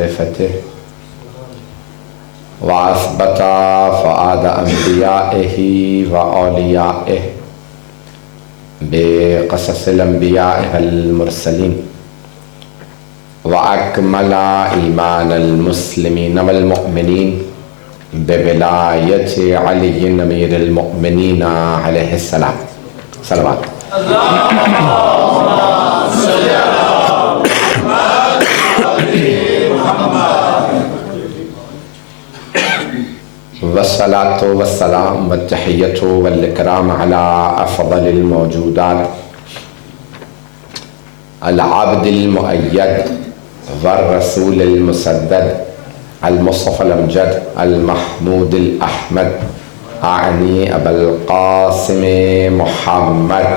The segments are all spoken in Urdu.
معرفته وأثبت فؤاد أنبيائه وأوليائه بقصص الأنبياء والمرسلين وأكمل إيمان المسلمين والمؤمنين بولاية علي أمير المؤمنين عليه السلام صلوات والصلاة والسلام والتحية والإكرام على أفضل الموجودات العبد المؤيد والرسول المسدد المصطفى الأمجد المحمود الأحمد أعني أبا القاسم محمد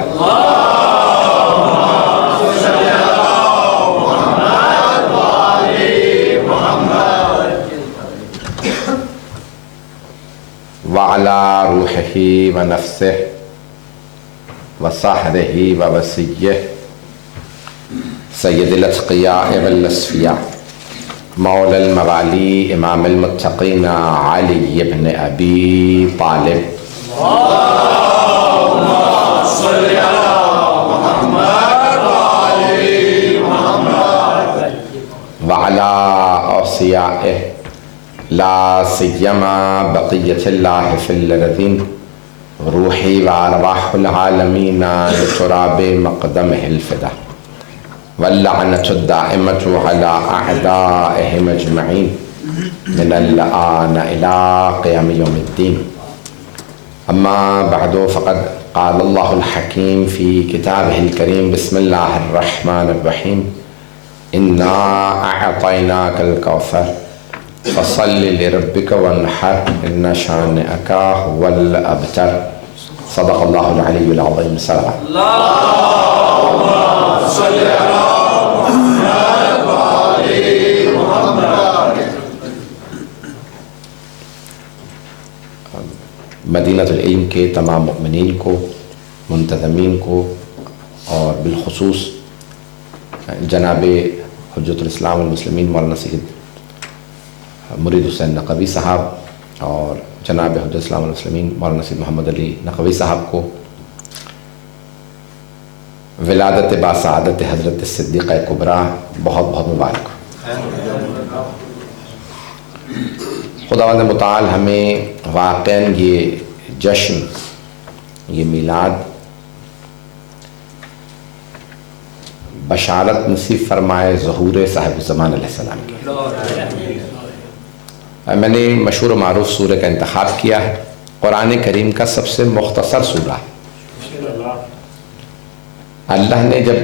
وعلى روحه ونفسه وصهره ووصيه سيد الأتقياء والأصفياء مولى الموالي إمام المتقين علي بن أبي طالب اللهم صل على محمد وآل محمد وعلى أوصيائه لا سيما بقية الله في الذين روحي وأرواح العالمين لتراب مقدمه الفدا واللعنة الدائمة على أعدائهم أجمعين من الآن إلى قيام يوم الدين أما بعد فقد قال الله الحكيم في كتابه الكريم بسم الله الرحمن الرحيم إنا أعطيناك الكوثر فصل لربك وانحر إن شانئك هو الأبتر صدق الله العلي العظيم صلوات اللهم صل على محمد وآل محمد مدینہ العلم کے تمام مؤمنین کو منتظمین کو اور بالخصوص جناب حجت الاسلام والمسلمین مولانا سید مرید حسین نقوی صاحب اور جناب حجت الاسلام والمسلمین مولانا سید محمد علی نقوی صاحب کو ولادت باسعادت حضرت صدیقہ کبریٰ بہت بہت مبارک ہو۔ خداوند متعال ہمیں واقعاً یہ جشن، یہ میلاد بشارت نصیب فرمائے ظہور صاحب الزمان علیہ السلام کی۔ میں نے مشہور و معروف سورہ کا انتخاب کیا ہے، قرآن کریم کا سب سے مختصر سورہ۔ اللہ نے جب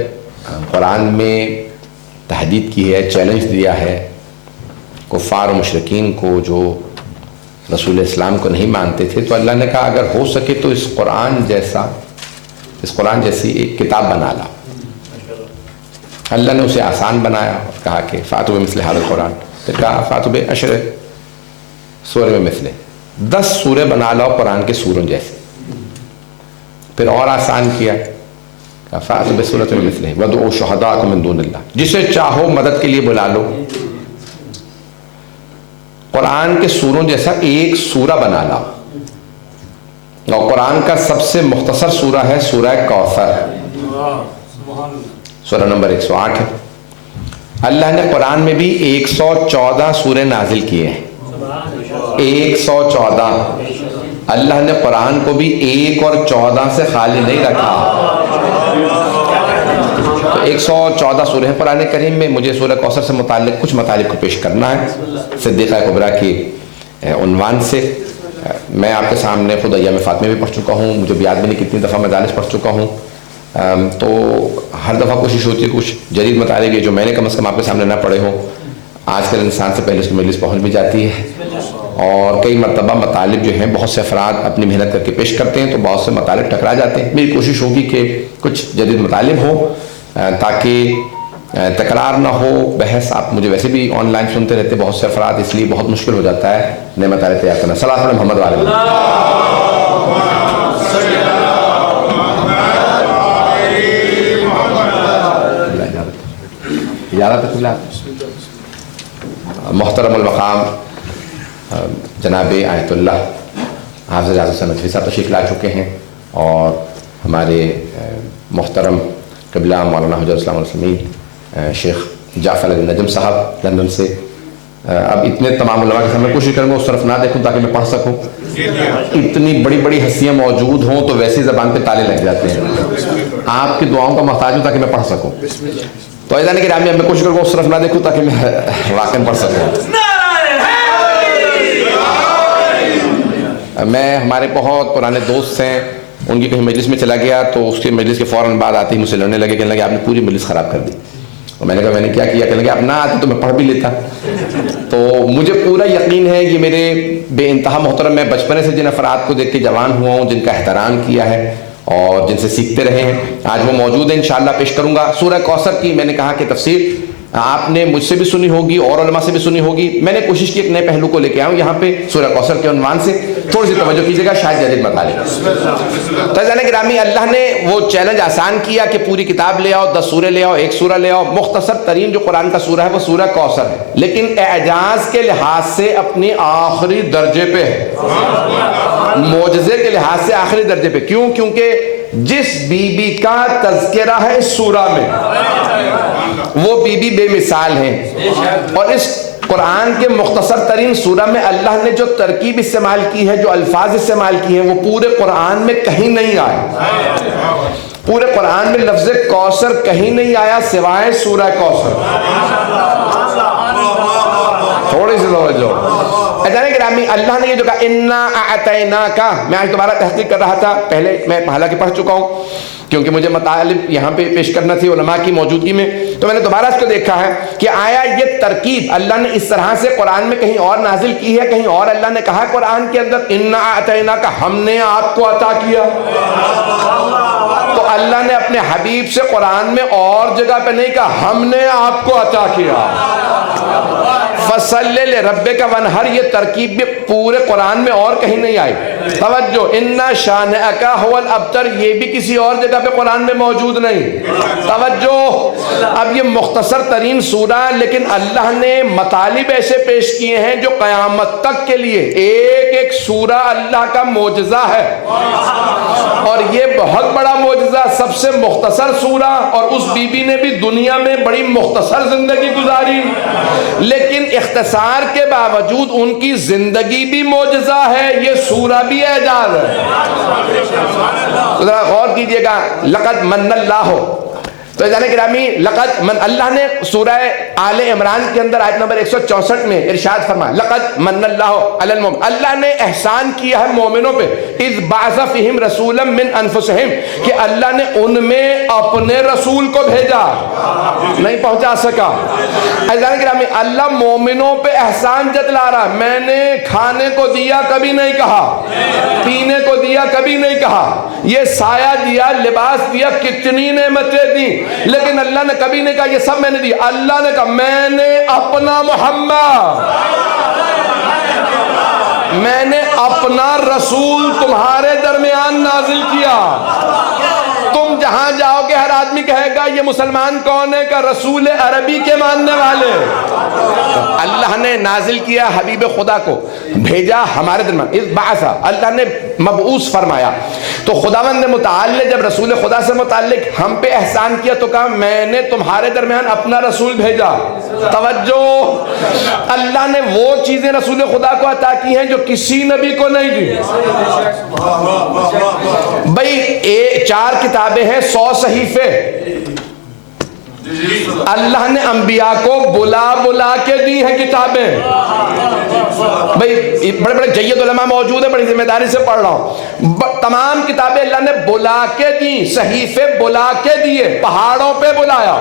قرآن میں تحدید کی ہے، چیلنج دیا ہے کفار و مشرکین کو جو رسول اسلام کو نہیں مانتے تھے، تو اللہ نے کہا اگر ہو سکے تو اس قرآن جیسی ایک کتاب بنا لا۔ اللہ نے اسے آسان بنایا اور کہا کہ فاتوا بمثل ھذا القرآن، پھر کہا فاتوا بعشر سور میں مثلے، 10 سورے بنا لاؤ قرآن کے سوروں جیسے۔ پھر اور آسان کیا، فاتوا بسورۃ مثلہ وادعوا شہداءکم من دون اللہ، جسے چاہو مدد کے لیے بلا لو۔ قرآن کے سوروں جیسا ایک سورہ بنا لا، اور قرآن کا سب سے مختصر سورہ ہے سورہ کوثر، سورہ نمبر 108 ہے۔ اللہ نے قرآن میں بھی 114 سورے نازل کیے ہیں، 114۔ اللہ نے قرآن کو بھی 1 اور 14 سے خالی نہیں رکھا، تو 114 سورے ہیں قرآن کریم میں۔ مجھے سورہ کوثر سے متعلق کچھ مطالب کو پیش کرنا ہے صدیقہ کبریٰ کی عنوان سے۔ میں آپ کے سامنے خود ایام فاطمہ بھی پڑھ چکا ہوں، مجھے یاد بھی نہیں کتنی دفعہ مدارس پڑھ چکا ہوں، تو ہر دفعہ کوشش ہوتی ہے کچھ جدید مطالب جو میں نے کم از کم آپ کے سامنے نہ پڑھے ہوں۔ آج کل انسان سے پہلے اس کی مجلس پہنچ بھی جاتی ہے، اور کئی مرتبہ مطالب جو ہیں بہت سے افراد اپنی محنت کر کے پیش کرتے ہیں، تو بہت سے مطالب ٹکرا جاتے ہیں۔ میری کوشش ہوگی کہ کچھ جدید مطالب ہوں تاکہ تکرار نہ ہو۔ بحث آپ مجھے ویسے بھی آن لائن سنتے رہتے بہت سے افراد، اس لیے بہت مشکل ہو جاتا ہے نئے مطالب تیار کرنا۔ صلاۃ علی محمد وعلی محمد۔ اجازت ہے محترم المقام جناب آیت اللہ حافظ اعظم ندوی صاحب تشریف لا چکے ہیں، اور ہمارے محترم قبلہ مولانا حجت الاسلام والمسلمین شیخ جعفر علی نجم صاحب لندن سے۔ اب اتنے تمام علماء کے سامنے کوشش کروں گا اس طرف نہ دیکھوں تاکہ میں پڑھ سکوں۔ اتنی بڑی بڑی ہستیاں موجود ہوں تو ویسی زبان پہ تالے لگ جاتے ہیں، آپ کی دعاؤں کا محتاج ہوں تاکہ میں پڑھ سکوں۔ تو ایسا نہیں کہ رامی میں کوشش کروں گا اس طرف نہ دیکھوں تاکہ میں واقعاً پڑھ سکوں۔ میں ہمارے بہت پرانے دوست ہیں، ان کی کہیں مجلس میں چلا گیا تو اس کے مجلس کے فوراً بعد آتے ہی مجھ سے لڑنے لگے، کہنے لگے آپ نے پوری مجلس خراب کر دی۔ اور میں نے کہا میں نے کیا کیا؟ کہنے لگے آپ نہ آتے تو میں پڑھ بھی لیتا۔ تو مجھے پورا یقین ہے کہ میرے بے انتہا محترم، میں بچپنے سے جن افراد کو دیکھ کے جوان ہوا ہوں، جن کا احترام کیا ہے اور جن سے سیکھتے رہے ہیں، آج وہ موجود ہیں، انشاءاللہ پیش کروں گا۔ سورہ کوثر کی میں نے کہا کہ تفسیر آپ نے مجھ سے بھی سنی ہوگی اور علماء سے بھی سنی ہوگی، میں نے کوشش کی ایک نئے پہلو کو لے کے آؤں یہاں پہ سورہ کوثر کے عنوان سے، تھوڑی سی توجہ کیجیے گا، شاید جدید مطالب۔ تو جانے گرامی، اللہ نے وہ چیلنج آسان کیا کہ پوری کتاب لے آؤ، 10 سورے لے آؤ، ایک سورہ لے آؤ۔ مختصر ترین جو قرآن کا سورہ ہے وہ سورہ کوثر ہے، لیکن اعجاز کے لحاظ سے اپنی آخری درجے پہ ہے، معجزے کے لحاظ سے آخری درجے پہ۔ کیوں؟ کیونکہ جس بی بی کا تذکرہ ہے اس سورہ میں وہ بی بی بے مثال ہیں، اور اس قرآن کے مختصر ترین سورہ میں اللہ نے جو ترکیب استعمال کی ہے، جو الفاظ استعمال کیے ہیں، وہ پورے قرآن میں کہیں نہیں آئے۔ پورے قرآن میں لفظ کوثر کہیں نہیں آیا سوائے سورہ کوثر۔ تھوڑی سی توجہ۔ اجانے گرامی، اللہ نے یہ جو کہا انا اعطیناک، میں آج دوبارہ تحقیق کر رہا تھا، پہلے میں حالانکہ پڑھ چکا ہوں کیونکہ مجھے مطالب یہاں پہ پیش کرنا تھی علماء کی موجودگی میں، تو میں نے دوبارہ اس کو دیکھا ہے کہ آیا یہ ترکیب اللہ نے اس طرح سے قرآن میں کہیں اور نازل کی ہے، کہیں اور اللہ نے کہا قرآن کے اندر انا اعطیناک، ہم نے آپ کو عطا کیا۔ تو اللہ نے اپنے حبیب سے قرآن میں اور جگہ پہ نہیں کہا ہم نے آپ کو عطا کیا۔ فَصَلِّ لِرَبِّكَ وَانْحَرْ، یہ ترکیب بھی پورے قرآن میں اور کہیں نہیں آئی۔ توجہ، اِنَّا شَانِئَكَ هُوَ الْأَبْتَرُ، یہ بھی کسی اور جگہ پہ قرآن میں موجود نہیں۔ توجہ، اب یہ مختصر ترین سورہ، لیکن اللہ نے مطالب ایسے پیش کیے ہیں جو قیامت تک کے لیے ایک ایک سورہ اللہ کا معجزہ ہے، اور یہ بہت بڑا معجزہ، سب سے مختصر سورہ، اور اس بی بی نے بھی دنیا میں بڑی مختصر زندگی گزاری، لیکن اختصار کے باوجود ان کی زندگی بھی معجزہ ہے، یہ سورہ بھی اعجاز ہے۔ ذرا غور کیجئے گا، لقد من اللہ، تو جانے گرامی، لقد من، اللہ نے سورہ آل عمران کے اندر آیت نمبر 164 میں ارشاد فرمایا لقد من اللہ علی المؤمنین، اللہ نے احسان کیا ہے مومنوں پہ، اذ بعث فیہم رسولا من انفسہم، کہ اللہ نے ان میں اپنے رسول کو بھیجا، نہیں پہنچا سکا۔ جانے گرامی، اللہ مومنوں پہ احسان جتلا رہا، میں نے کھانے کو دیا کبھی نہیں کہا، پینے کو دیا کبھی نہیں کہا، یہ سایہ دیا، لباس دیا، کتنی نعمتیں دی، لیکن اللہ نے کبھی نہیں کہا یہ سب میں نے دی۔ اللہ نے کہا میں نے اپنا محمد، میں نے اپنا رسول تمہارے درمیان نازل کیا۔ تم جہاں جاؤ گے ہر آدمی کہے گا یہ مسلمان کون ہے؟ کہ رسول عربی کے ماننے والے۔ اللہ نے نازل کیا حبیب خدا کو، بھیجا ہمارے درمیان، اس بعث، اللہ نے مبعوث فرمایا۔ تو خداوند نے متعلق جب رسول خدا سے متعلق ہم پہ احسان کیا تو کہا میں نے تمہارے درمیان اپنا رسول بھیجا۔ توجہ، اللہ نے وہ چیزیں رسول خدا کو عطا کی ہیں جو کسی نبی کو نہیں دی۔ بھئی 4 کتابیں ہیں، 100 صحیفے، اللہ نے انبیاء کو بلا بلا کے دی ہیں کتابیں۔ بھئی بڑے بڑے جید علماء موجود ہیں، بڑی ذمہ داری سے پڑھ رہا ہوں، تمام کتابیں اللہ نے بلا کے دی، صحیفے بلا کے دیے، پہاڑوں پہ بلایا۔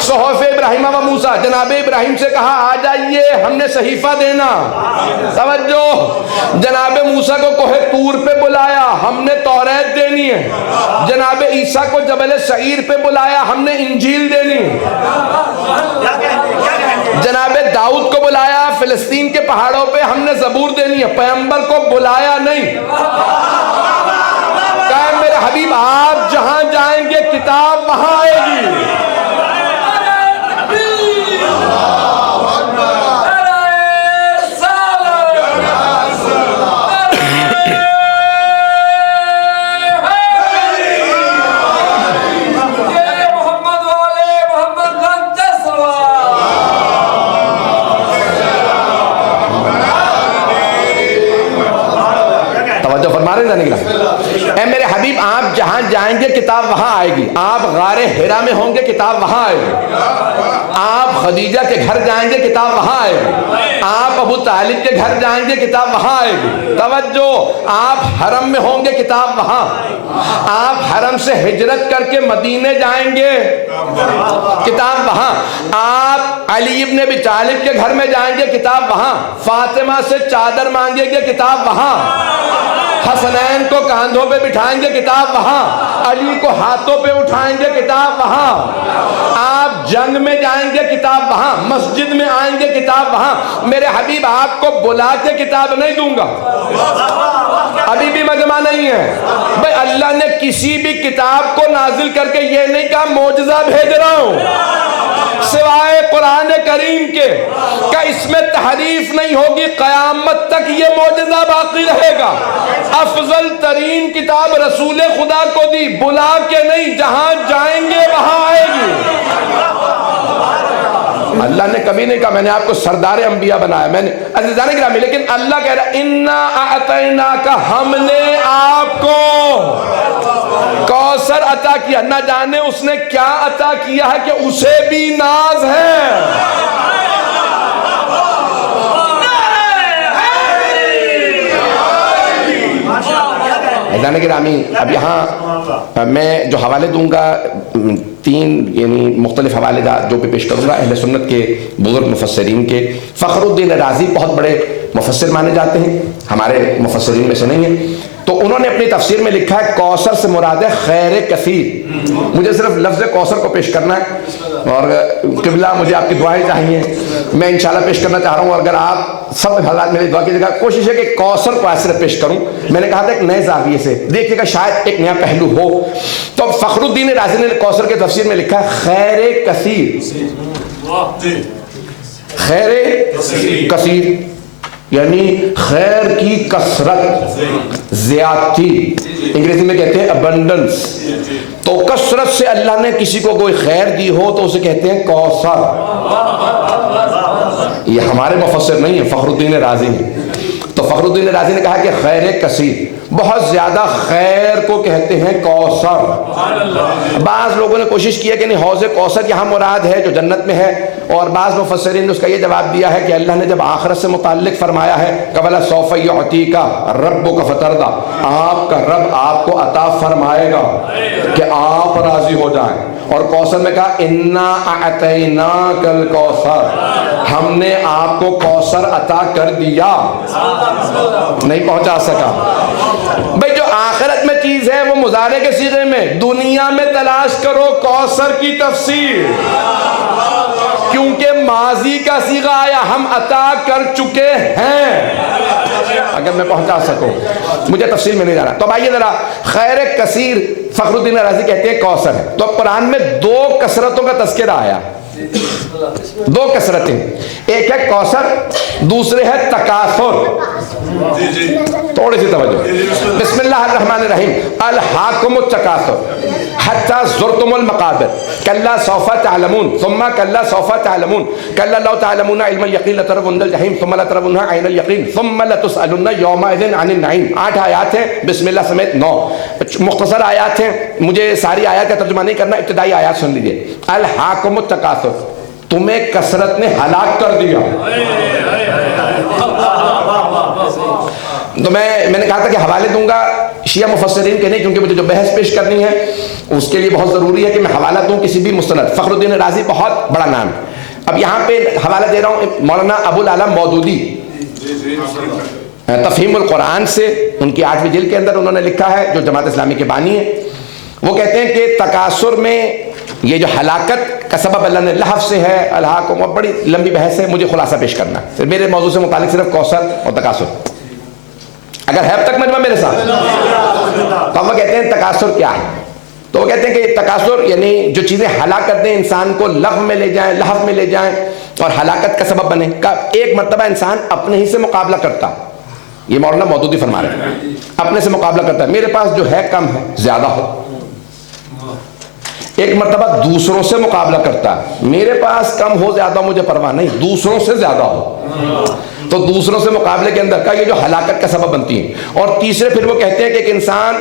صحف ابراہیم و موسیٰ، جناب ابراہیم سے کہا آ جائیے ہم نے صحیفہ دینا۔ توجہ، جناب موسیٰ کو کوہ طور پہ بلایا، ہم نے توریت دینی ہے۔ جناب عیسیٰ کو جبل سعیر پہ بلایا، ہم نے انجیل دینی ہے۔ جناب داؤد کو بلایا فلسطین کے پہاڑوں پہ، ہم نے زبور دینی ہے۔ پیغمبر کو بلایا نہیں، کہا میرے حبیب آپ جہاں جائیں گے کتاب وہاں آئے گی۔ جانے کے لیے؟ اے میرے حبیب آپ جہاں جائیں گے کتاب وہاں آئے گی، آپ غار حرا میں ہوں گے کتاب وہاں آئے گی، آپ خدیجہ کے گھر جائیں گے کتاب وہاں آئے گی، آپ ابو طالب کے گھر جائیں گے کتاب وہاں آئے گی۔ توجہ، آپ حرم میں ہوں گے کتاب وہاں، آپ حرم سے ہجرت کر کے مدینے جائیں گے کتاب وہاں، آپ علی ابن ابی طالب کے گھر میں جائیں گے کتاب وہاں، فاطمہ سے چادر مانگیں گے کتاب وہاں، حسنین کو کاندھوں پہ بٹھائیں گے کتاب وہاں، علی کو ہاتھوں پہ اٹھائیں گے کتاب وہاں، آپ جنگ میں جائیں گے کتاب وہاں، مسجد میں آئیں گے کتاب وہاں۔ میرے حبیب آپ کو بلا کے کتاب نہیں دوں گا، ابھی بھی مجمع نہیں ہے بھئی، اللہ نے کسی بھی کتاب کو نازل کر کے یہ نہیں کہا معجزہ بھیج رہا ہوں سوائے قرآن کریم کے، کہ اس میں تحریف نہیں ہوگی، قیامت تک یہ معجزہ باقی رہے گا۔ افضل ترین کتاب رسول خدا کو دی، بلا کے نہیں، جہاں جائیں گے وہاں آئے گی۔ اللہ نے کبھی نہیں کہا میں نے آپ کو سردار انبیاء بنایا، میں نے عزیزان گرامی، لیکن اللہ کہہ رہا اِنَّا أَعْطَيْنَاكَ، ہم نے آپ کو کوثر عطا کیا، نہ جانے اس نے کیا عطا کیا ہے کہ اسے بھی ناز ہے۔ عزیزان گرامی، اب یہاں میں جو حوالے دوں گا 3 یعنی مختلف حوالے جو پہ پیش کروں گا اہل سنت کے بزرگ مفسرین کے۔ فخر الدین رازی بہت بڑے مفسر مانے جاتے ہیں، ہمارے مفسرین میں سے نہیں ہیں، تو انہوں نے اپنی تفسیر میں لکھا ہے کوثر سے مراد ہے خیر کثیر۔ مجھے صرف لفظ کوثر کو پیش کرنا ہے، اور قبلہ مجھے آپ کی دعائیں چاہیے، میں انشاءاللہ پیش کرنا چاہ رہا ہوں، اور اگر آپ سب حضرات میری دعا کیجیے گا، کوشش ہے کہ کوثر کو ایسے پیش کروں۔ میں نے کہا تھا ایک نئے زاویے سے دیکھیے گا، شاید ایک نیا پہلو ہو۔ تو فخر الدین رازی نے کوثر کے تفسیر میں لکھا ہے خیر کثیر، خیر کثیر یعنی خیر کی کثرت، زیادتی، انگریزی میں کہتے ہیں ابنڈنس۔ تو کثرت سے اللہ نے کسی کو کوئی خیر دی ہو تو اسے کہتے ہیں کوثر۔ یہ ہمارے مفسر نہیں ہے، فخر الدین رازی نے۔ تو فخر الدین رازی نے کہا کہ خیر کثیر، بہت زیادہ خیر کو کہتے ہیں کوثر۔ بعض لوگوں نے کوشش کی ہے کہ نہیں، حوض کوثر یہاں مراد ہے جو جنت میں ہے، اور بعض مفسرین نے اس کا یہ جواب دیا ہے کہ اللہ نے جب آخرت سے متعلق فرمایا ہے قَوَلَ سَوْفَ يُعْتِيكَ رَبُّكَ فَتَرْضَىٰ، آپ کا رب آپ کو عطا فرمائے گا کہ آپ راضی ہو جائیں، اور کوثر میں کہا اِنَّا أَعْطَيْنَاكَ الْكَوْثَرَ، ہم نے آپ کو کوثر عطا کر دیا، نہیں پہنچا سکا۔ بھئی جو آخرت میں چیز ہے وہ مضارع کے صیغے میں، دنیا میں تلاش کرو کوثر کی تفسیر، کیونکہ ماضی کا صیغہ آیا، ہم عطا کر چکے ہیں، اگر میں پہنچا سکوں، مجھے تفصیل میں نہیں جانا۔ تو آئیے ذرا، خیر کثیر فخر الدین رازی کہتے ہیں کوثر ہے۔ تو قرآن میں 2 کثرتوں کا تذکرہ آیا، 2 کثرتیں، ایک ہے کوثر، دوسرے ہے تکاثر۔ تھوڑی سی توجہ، بسم اللہ الرحمن الرحیم، الہاکم التکاثر حتی زرتم المقابر کلا سوف تعلمون ثم کلا سوف تعلمون کلا لو تعلمون علم الیقین لترون الجحیم ثم لترونها عین الیقین ثم لتسألن یومئذ عن النعیم۔ 8 آیات ہیں، بسم اللہ سمیت 9 مختصر آیات ہیں، مجھے ساری آیات کا ترجمہ نہیں کرنا، ابتدائی آیات سن لیجئے۔ الہاکم التکاثر، تمہیں کثرت نے ہلاک کر دیا۔ تو میں نے کہا تھا کہ حوالے دوں گا شیعہ مفسرین کے نہیں، کیونکہ مجھے جو بحث پیش کرنی ہے اس کے لیے بہت ضروری ہے کہ میں حوالہ دوں کسی بھی مستند۔ فخر الدین رازی بہت بڑا نام ہے۔ اب یہاں پہ حوالہ دے رہا ہوں مولانا ابو العلا مودودی، تفہیم القرآن سے، ان کی 8ویں جلد کے اندر انہوں نے لکھا ہے، جو جماعت اسلامی کے بانی ہیں۔ وہ کہتے ہیں کہ تکاثر میں یہ جو ہلاکت کا سبب اللہ نے لحف سے ہے، الہاکم، اور بڑی لمبی بحث ہے، مجھے خلاصہ پیش کرنا ہے میرے موضوع سے متعلق صرف کوثر اور تکاثر، اگر ہے اب تک مجمع میرے ساتھ۔ تو وہ کہتے ہیں تکاثر کیا ہے، تو وہ کہتے ہیں کہ تکاثر یعنی جو چیزیں ہلاک کرتے ہیں انسان کو، لغو میں لے جائیں، لحف میں لے جائیں اور ہلاکت کا سبب بنے، کا ایک مرتبہ انسان اپنے ہی سے مقابلہ کرتا، یہ مولانا مودودی فرما رہے ہیں، اپنے سے مقابلہ کرتا ہے، میرے پاس جو ہے کم ہے زیادہ ہو۔ ایک مرتبہ دوسروں سے مقابلہ کرتا ہے، میرے پاس کم ہو زیادہ مجھے پرواہ نہیں، دوسروں سے زیادہ ہو، تو دوسروں سے مقابلے کے اندر کا یہ جو ہلاکت کا سبب بنتی ہے۔ اور تیسرے پھر وہ کہتے ہیں کہ ایک انسان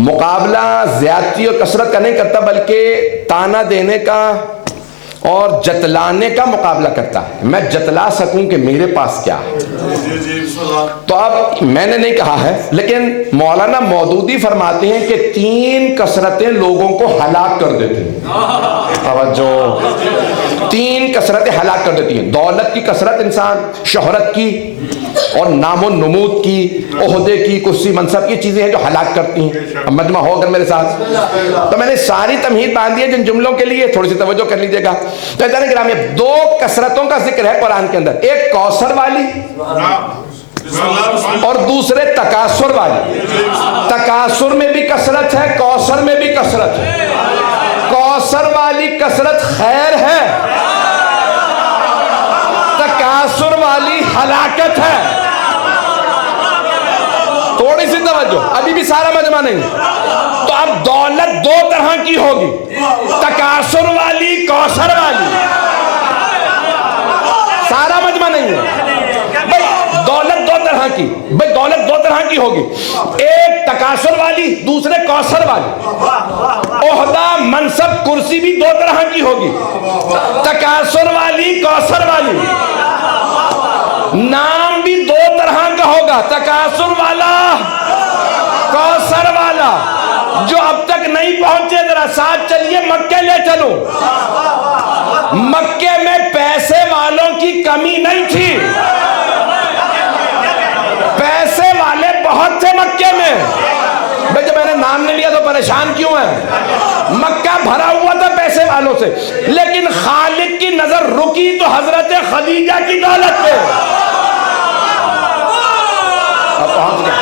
مقابلہ زیادتی اور کثرت کا نہیں کرتا، بلکہ تانا دینے کا اور جتلانے کا مقابلہ کرتا ہے، میں جتلا سکوں کہ میرے پاس کیا ہے۔ تو اب میں نے نہیں کہا ہے، لیکن مولانا مودودی فرماتے ہیں کہ 3 کثرتیں لوگوں کو ہلاک کر دیتی ہیں۔ توجہ، 3 کثرتیں ہلاک کر دیتی ہیں۔ دولت کی کثرت انسان، شہرت کی اور نام و نمود کی، عہدے کی، کرسی منصب کی چیزیں ہیں جو ہلاک کرتی ہیں۔ مجمع ہو اگر میرے ساتھ، تو میں نے ساری تمہید باندھی ہے جن جملوں کے لیے، تھوڑی سی توجہ کر لیجئے گا۔ تو جانے گرامی 2 کثرتوں کا ذکر ہے قرآن کے اندر، ایک کوثر والی اور دوسرے تکاثر والی۔ تکاثر میں بھی کثرت ہے، کوثر میں بھی کثرت ہے۔ کوثر والی کثرت خیر ہے، تکاثر والی ہلاکت ہے۔ تھوڑی سی توجہ، ابھی بھی سارا مجمع نہیں۔ تو اب دولت 2 طرح کی ہوگی، تکاثر والی، کوثر والی۔ سارا مجمع نہیں ہے بھائی، دولت 2 طرح کی، بھائی دولت 2 طرح کی ہوگی، ایک تکاثر والی، دوسرے کوثر والی۔ عہدہ، منصب، کرسی بھی 2 طرح کی ہوگی، تکاثر والی، کوثر والی۔ نام بھی 2 طرح کا ہوگا، تکاثر والا، کوثر والا۔ جو اب تک نہیں پہنچے ذرا ساتھ چلیے، مکے لے چلو۔ مکے میں پیسے والوں کی کمی نہیں تھی، پیسے والے بہت تھے مکے میں۔ بھئی جب میں نے نام نہیں لیا تو پریشان کیوں ہے؟ مکہ بھرا ہوا تھا پیسے والوں سے، لیکن خالق کی نظر رکی تو حضرت خدیجہ کی دولت پہ۔ اب پہنچ گئے،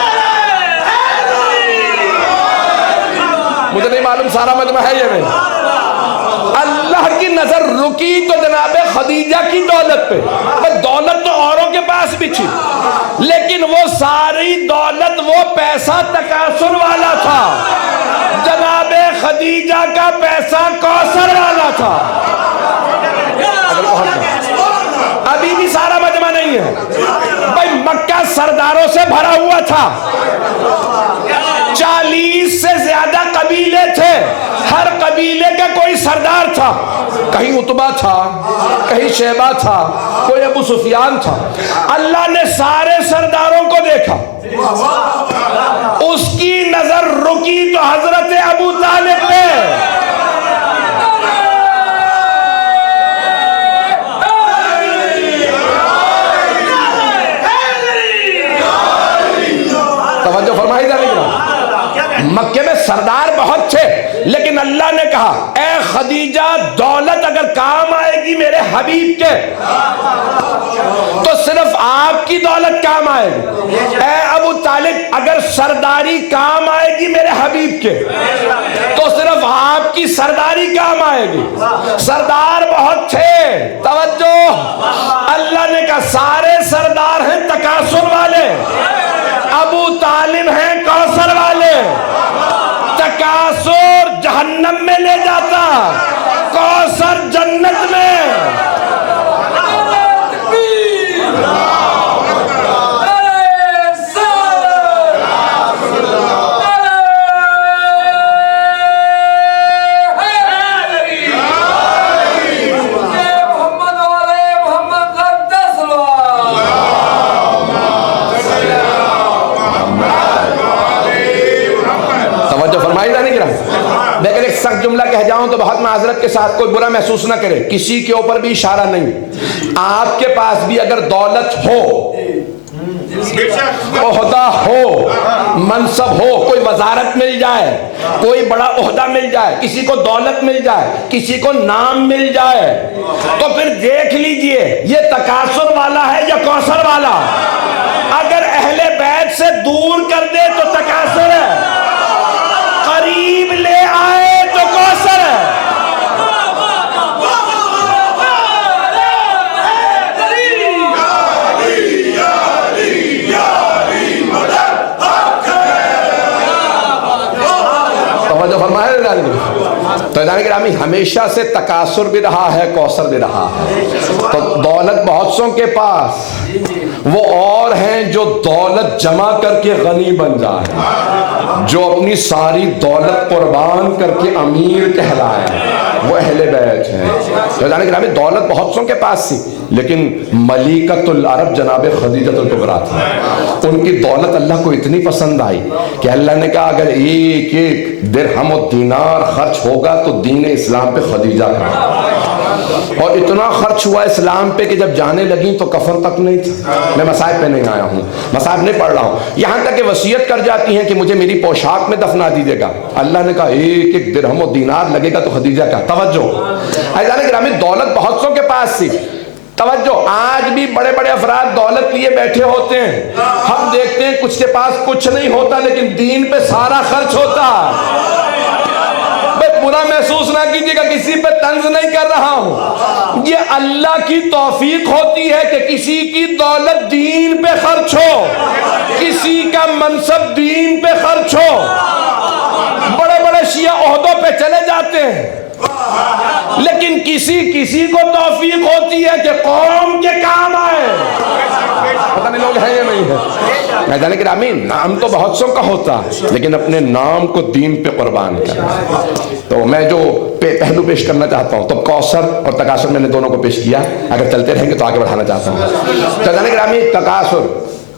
مجھے نہیں معلوم سارا مجمع ہے یہ نہیں۔ اللہ کی نظر رکی تو جناب خدیجہ کی دولت پہ۔ دولت تو اوروں کے پاس بھی تھی، لیکن وہ ساری دولت، وہ پیسہ تکاثر والا تھا، جناب خدیجہ کا پیسہ کوثر والا تھا۔ ابھی بھی سارا مجمع نہیں ہے بھائی، مکہ سرداروں سے بھرا ہوا تھا، 40 سے زیادہ قبیلے تھے، ہر قبیلے کا کوئی سردار تھا، کہیں عتبہ تھا، کہیں شیبہ تھا، کوئی ابو سفیان تھا۔ اللہ نے سارے سرداروں کو دیکھا، اس کی نظر رکی تو حضرت ابو طالب پہ۔ توجہ فرمائی جا رہی ہے، مکے میں سردار بہت تھے، لیکن اللہ نے کہا اے خدیجہ، دولت اگر کام آئے گی میرے حبیب کے تو صرف آپ کی دولت کام آئے گی۔ اے ابو طالب، اگر سرداری کام آئے گی میرے حبیب کے تو صرف آپ کی سرداری کام آئے گی۔ سردار بہت تھے، توجہ، اللہ نے کہا سارے سردار ہیں تکاثر والے، ابو طالب ہیں کوثر والے۔ تکاثر جہنم میں لے جاتا، کوثر جنت میں۔ لیکن ایک سخت جملہ کہہ جاؤں تو بہت معذرت کے ساتھ، کوئی برا محسوس نہ کرے، کسی کے اوپر بھی اشارہ نہیں۔ آپ کے پاس بھی اگر دولت ہو، عہدہ ہو، منصب ہو، کوئی وزارت مل جائے، کوئی بڑا عہدہ مل جائے، کسی کو دولت مل جائے، کسی کو نام مل جائے، تو پھر دیکھ لیجئے یہ تکاثر والا ہے یا کوثر والا۔ اگر اہل بیت سے دور کر دے تو تکاثر ہے، قریب لے آئے تو کوثر ہے۔ توجہ فرمائے، تو شہزادے گرامی ہمیشہ سے تکاثر بھی رہا ہے، کوثر بھی رہا ہے. تو دولت بہت سوں کے پاس، وہ اور ہیں جو دولت جمع کر کے غنی بن جائے، جو اپنی ساری دولت قربان کر کے امیر کہلائے، وہ اہل بیت ہیں. شہزادے گرامی دولت بہت سوں کے پاس تھی، لیکن ملکۃ العرب جناب خدیجہ الکبریٰ تھی. ان کی دولت اللہ کو اتنی پسند آئی کہ اللہ نے کہا اگر ایک ایک درہم و دینار خرچ ہوگا تو دین اسلام پہ خدیجہ کا. اور اتنا خرچ ہوا اسلام پہ کہ جب جانے لگیں تو کفن تک نہیں تھا. میں مصائب پہ نہیں آیا ہوں، مصائب نہیں پڑھ رہا ہوں، یہاں تک کہ وصیت کر جاتی ہیں کہ مجھے میری پوشاک میں دفنا دیجیے گا. اللہ نے کہا ایک ایک درہم و دینار لگے گا تو خدیجہ کا. توجہ عزیزان گرامی، دولت بہت سوں کے پاس تھی. توجہ، آج بھی بڑے بڑے افراد دولت لیے بیٹھے ہوتے ہیں، ہم دیکھتے ہیں کچھ کے پاس کچھ نہیں ہوتا لیکن دین پہ سارا خرچ ہوتا. برا محسوس نہ کیجیے گا، کسی پہ طنز نہیں کر رہا ہوں. یہ اللہ کی توفیق ہوتی ہے کہ کسی کی دولت دین پہ خرچ ہو، کسی کا منصب دین پہ خرچ ہو. بڑے بڑے شیعہ عہدوں پہ چلے جاتے ہیں، لیکن کسی کو توفیق ہوتی ہے کہ قوم کے کام آئے. پتہ نہیں لوگ ہیں یا نہیں ہے. میں جانے گرامی نام تو بہت سو کا ہوتا لیکن اپنے نام کو دین پہ قربان کرنا. تو میں جو پہلو پیش کرنا چاہتا ہوں، تو کوثر اور تکاثر میں نے دونوں کو پیش کیا، اگر چلتے رہیں گے تو آگے بڑھانا چاہتا ہوں. تو جانے گرامی تکاثر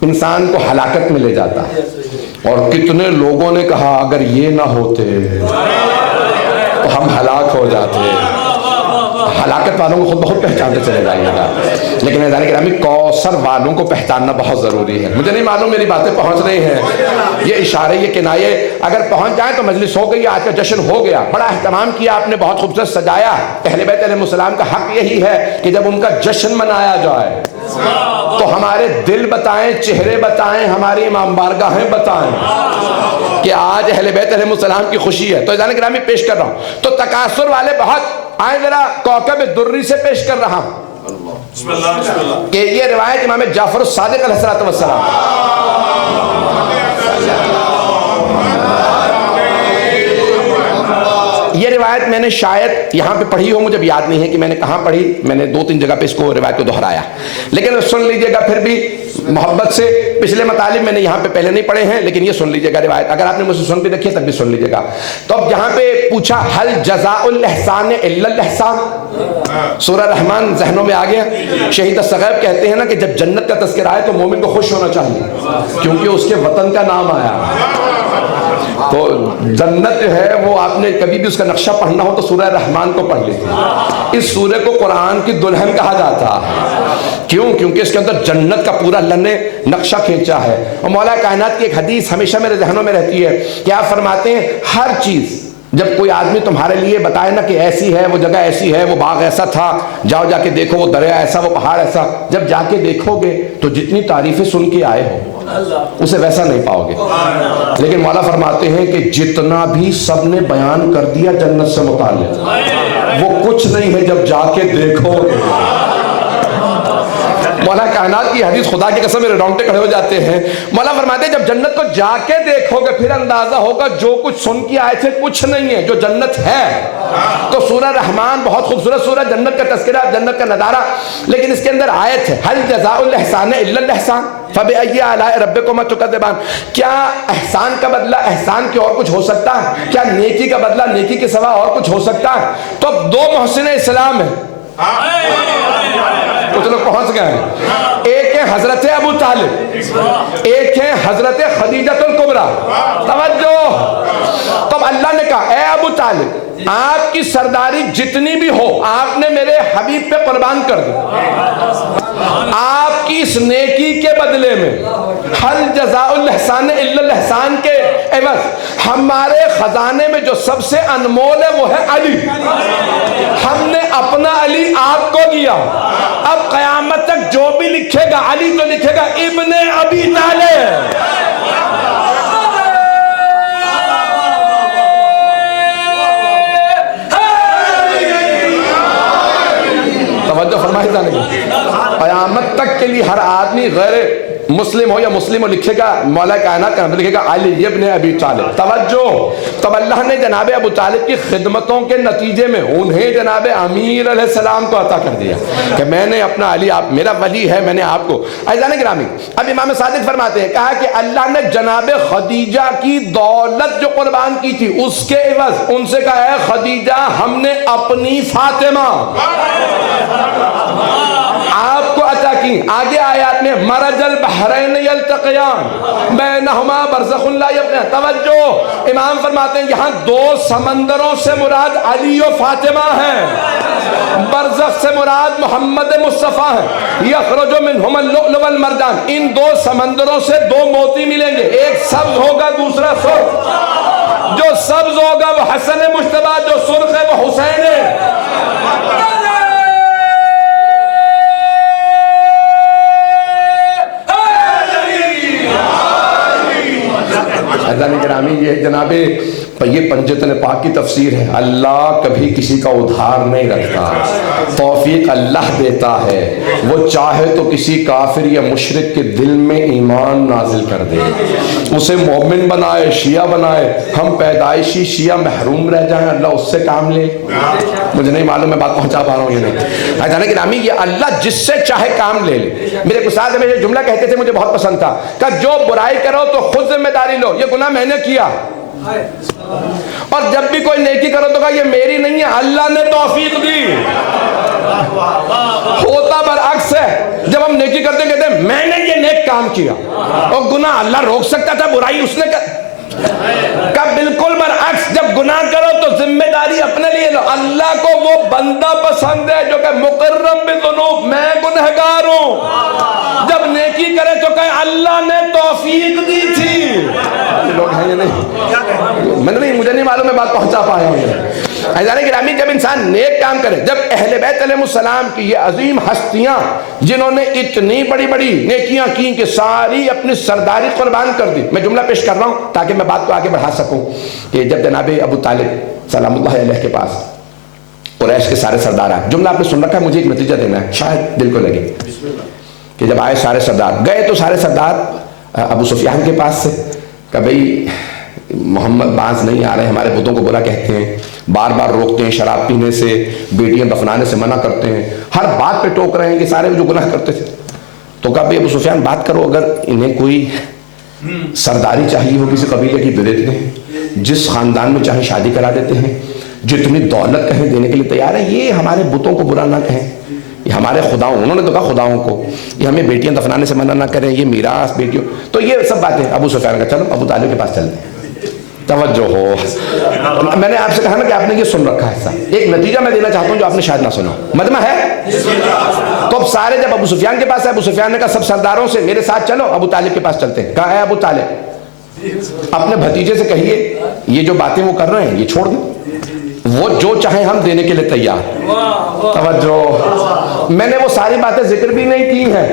انسان کو ہلاکت میں لے جاتا ہے، اور کتنے لوگوں نے کہا اگر یہ نہ ہوتے تو ہم ہلاک ہو جاتے. ہلاکت والوں کو خود بہت پہچانتے چلے جائیے گا، لیکن عزیزان گرامی کوثر والوں کو پہچاننا بہت ضروری ہے. مجھے نہیں معلوم میری باتیں پہنچ رہی ہیں، یہ اشارے یہ کنایے اگر پہنچ جائیں تو مجلس ہو گئی، آج کا جشن ہو گیا. بڑا اہتمام کیا آپ نے، بہت خوبصورت سجایا. اہل بیت علیہ السلام کا حق یہی ہے کہ جب ان کا جشن منایا جائے تو ہمارے دل بتائیں، چہرے بتائیں، ہماری امام بارگاہیں بتائیں کہ آج اہل بیت علیہ السلام کی خوشی ہے. تو عزیزان گرامی پیش کر رہا ہوں. تو تکاثر والے بہت آئیں ذرا کوكب الدری سے پیش کر رہا ہوں کہ یہ روایت امام جعفر الصادق علیہ السلام، یہ روایت میں نے شاید یہاں پہ پڑھی ہو، مجھے یاد نہیں ہے کہ میں نے کہاں پڑھی. میں نے 2-3 جگہ پہ اس کو روایت کو دہرایا، لیکن سن لیجئے گا پھر بھی محبت سے. پچھلے مطالب میں نے یہاں پہ پہلے نہیں پڑھے ہیں، لیکن یہ سن لیجئے گا روایت. اگر آپ نے مجھ سے سن بھی رکھی ہے تب بھی سن لیجئے گا. تو اب یہاں پہ پوچھا حل جزاء الاحسان الا الاحسان، سورہ رحمان ذہنوں میں آ گیا. شہید الثغیب کہتے ہیں نا کہ جب جنت کا تذکرہ آئے تو مومن کو خوش ہونا چاہیے کیونکہ اس کے وطن کا نام آیا. تو جنت جو ہے وہ آپ نے کبھی بھی اس کا نقشہ پڑھنا ہو تو سورہ رحمان کو پڑھ لیجیے. اس سورہ کو قرآن کی دلہن کہا جاتا ہے. کیوں؟ کیونکہ اس کے اندر جنت کا پورا اللہ نے نقشہ کھینچا ہے. اور مولا کائنات کی ایک حدیث ہمیشہ میرے ذہنوں میں رہتی ہے کہ آپ فرماتے ہیں ہر چیز جب کوئی آدمی تمہارے لیے بتائے نا کہ ایسی ہے، وہ جگہ ایسی ہے، وہ باغ ایسا تھا، جاؤ جا کے دیکھو، وہ دریا ایسا، وہ پہاڑ ایسا، جب جا کے دیکھو گے تو جتنی تعریفیں سن کے آئے ہو اسے ویسا نہیں پاؤ گے. لیکن مولا فرماتے ہیں کہ جتنا بھی سب نے بیان کر دیا جنت سے متعلق وہ کچھ نہیں ہے جب جا کے دیکھو گے. مولا کائنات کی حدیث خدا کی قسم میرے رونگٹے کھڑے ہو جاتے ہیں. مولا فرماتے ہیں جب جنت کو جا کے دیکھو گے پھر اندازہ ہوگا جو کچھ سن کے آئے تھے کچھ نہیں ہے، جو جنت ہے. تو سورہ رحمان بہت خوبصورت سورہ، جنت کا تذکرہ، جنت کا نظارہ، لیکن اس کے اندر آیت ہے حل جزاء الاحسان الا الاحسان فبأي آلاء ربكما تكذبان. کیا احسان کا بدلہ احسان کے اور کچھ ہو سکتا ہے؟ کیا نیکی کا بدلہ نیکی کے سوا اور کچھ ہو سکتا ہے؟ تو اب 2 محسن اسلام ہیں، کچھ لوگ پہنچ گئے ہیں. ایک ہے حضرت ابو طالب، ایک ہے حضرت خدیجہ الکبریٰ. توجہ. تو اللہ نے کہا اے ابو طالب آپ کی سرداری جتنی بھی ہو آپ نے میرے حبیب پہ قربان کر دی. آپ کی اس نیکی کے بدلے میں حل جزاء الاحسان الا الاحسان کے عوض ہمارے خزانے میں جو سب سے انمول ہے وہ ہے علی. ہم نے اپنا علی آپ کو دیا. اب قیامت تک جو بھی لکھے گا علی تو لکھے گا ابن ابی طالب. توجہ فرمائے جانے گا. قیامت تک کے لیے ہر آدمی غیر مسلم ہو یا مسلم ہو لکھے گا مولا کائنات کا لکھے گا علی ابن ابی طالب. توجہ, تب اللہ نے جناب ابو طالب کی خدمتوں کے نتیجے میں انہیں جناب امیر علیہ السلام کو عطا کر دیا کہ میں نے اپنا علی, آپ میرا ولی ہے, میں نے آپ کو. عزیزان گرامی, اب امام صادق فرماتے ہیں کہا کہ اللہ نے جناب خدیجہ کی دولت جو قربان کی تھی اس کے عوض ان سے کہا ہے خدیجہ ہم نے اپنی فاطمہ آپ کو عطا کی. آگے آیات میں مرج البحرین یلتقیان بینہما برزخ لا یبغیان. توجہ, امام فرماتے ہیں یہاں دو سمندروں سے مراد علی و فاطمہ ہیں, برزخ سے مراد محمد مصطفیٰ ہیں. یخرج منہما اللؤلؤ والمرجان, ان دو سمندروں سے دو موتی ملیں گے, ایک سبز ہوگا دوسرا سرخ. جو سبز ہوگا وہ حسن مجتبیٰ, جو سرخ ہے وہ حسین ہے. یہ جناب یہ پنجتن پاک کی تفسیر ہے. اللہ کبھی کسی کا ادھار نہیں رکھتا, توفیق اللہ دیتا ہے. وہ چاہے تو کسی کافر یا مشرک کے دل میں ایمان نازل کر دے, اسے مومن بنائے, شیعہ بنائے. ہم پیدائشی شیعہ محروم رہ جائیں, اللہ اس سے کام لے. مجھے نہیں معلوم میں بات پہنچا پا رہا ہوں یہ نہیں. جانے کہ نامی یہ اللہ جس سے چاہے کام لے لے. میرے استاد میں یہ جملہ کہتے تھے, مجھے بہت پسند تھا, کہ جو برائی کرو تو خود ذمہ داری لو, یہ گناہ میں نے کیا, اور جب بھی کوئی نیکی کرو تو کہا یہ میری نہیں ہے, اللہ نے توفیق دی. ہوتا برعکس ہے, جب ہم نیکی کرتے ہیں کہتے ہیں میں نے یہ نیک کام کیا, اور گناہ اللہ روک سکتا تھا, برائی اس نے کا بالکل برعکس. جب گناہ کرو تو ذمہ داری اپنے لیے لو. اللہ کو وہ بندہ پسند ہے جو کہ مقرم بالذنوب, میں گنہگار ہوں. جب نیکی کرے تو کہے اللہ نے توفیق دی تھی. لوگ ہیں یا نہیں, مجھے نہیں معلوم میں بات پہنچا پایا ہوں. عزیزان گرامی, جب انسان نیک کام کرے, جب اہل بیت علیہ السلام کی یہ عظیم ہستیاں جنہوں نے اتنی بڑی بڑی نیکیاں کی کہ ساری اپنی سرداری قربان کر دی. میں جملہ پیش کر رہا ہوں تاکہ میں بات کو آگے بڑھا سکوں, کہ جب جناب ابو طالب سلام اللہ علیہ کے پاس قریش کے سارے سردار آئے, جملہ آپ نے سن رکھا ہے, مجھے ایک نتیجہ دینا ہے, شاید دل کو لگے, کہ جب آئے سارے سردار, گئے تو سارے سردار ابو سفیان کے پاس سے, کہ بھئی محمد باز نہیں آ رہے, ہمارے بتوں کو برا کہتے ہیں, بار بار روکتے ہیں, شراب پینے سے, بیٹیاں دفنانے سے منع کرتے ہیں, ہر بات پہ ٹوک رہے ہیں کہ سارے جو گناہ کرتے تھے. تو کہا بھئی ابو سفیان بات کرو, اگر انہیں کوئی سرداری چاہیے ہو کسی قبیلے کی دے دیتے ہیں, جس خاندان میں چاہے شادی کرا دیتے ہیں, جتنی دولت کہیں دینے کے لیے تیار ہے. یہ ہمارے بتوں کو برا نہ کہیں, یہ ہمارے خداؤں, انہوں نے تو کہا خداؤں کو, یہ ہمیں بیٹیاں دفنانے سے منع نہ کریں, یہ میراث بیٹیوں. تو یہ سب باتیں ابو سفیان کا, چلو ابو طالب کے پاس چلتے ہیں. توجہ ہو, میں نے آپ سے کہا نا کہ آپ نے یہ سن رکھا ہے. ایک نتیجہ میں دینا چاہتا ہوں جو آپ نے شاید نہ سنا, مجمع ہے. تو اب سارے جب ابو سفیان کے پاس ہے, ابو سفیان نے کہا سب سرداروں سے میرے ساتھ چلو, ابو طالب کے پاس چلتے ہیں. کہا ہے ابو طالب اپنے بھتیجے سے کہیے یہ جو باتیں وہ کر رہے ہیں یہ چھوڑ دیں, وہ جو چاہیں ہم دینے کے لیے تیار. توجہ, میں نے وہ ساری باتیں ذکر بھی نہیں کی ہیں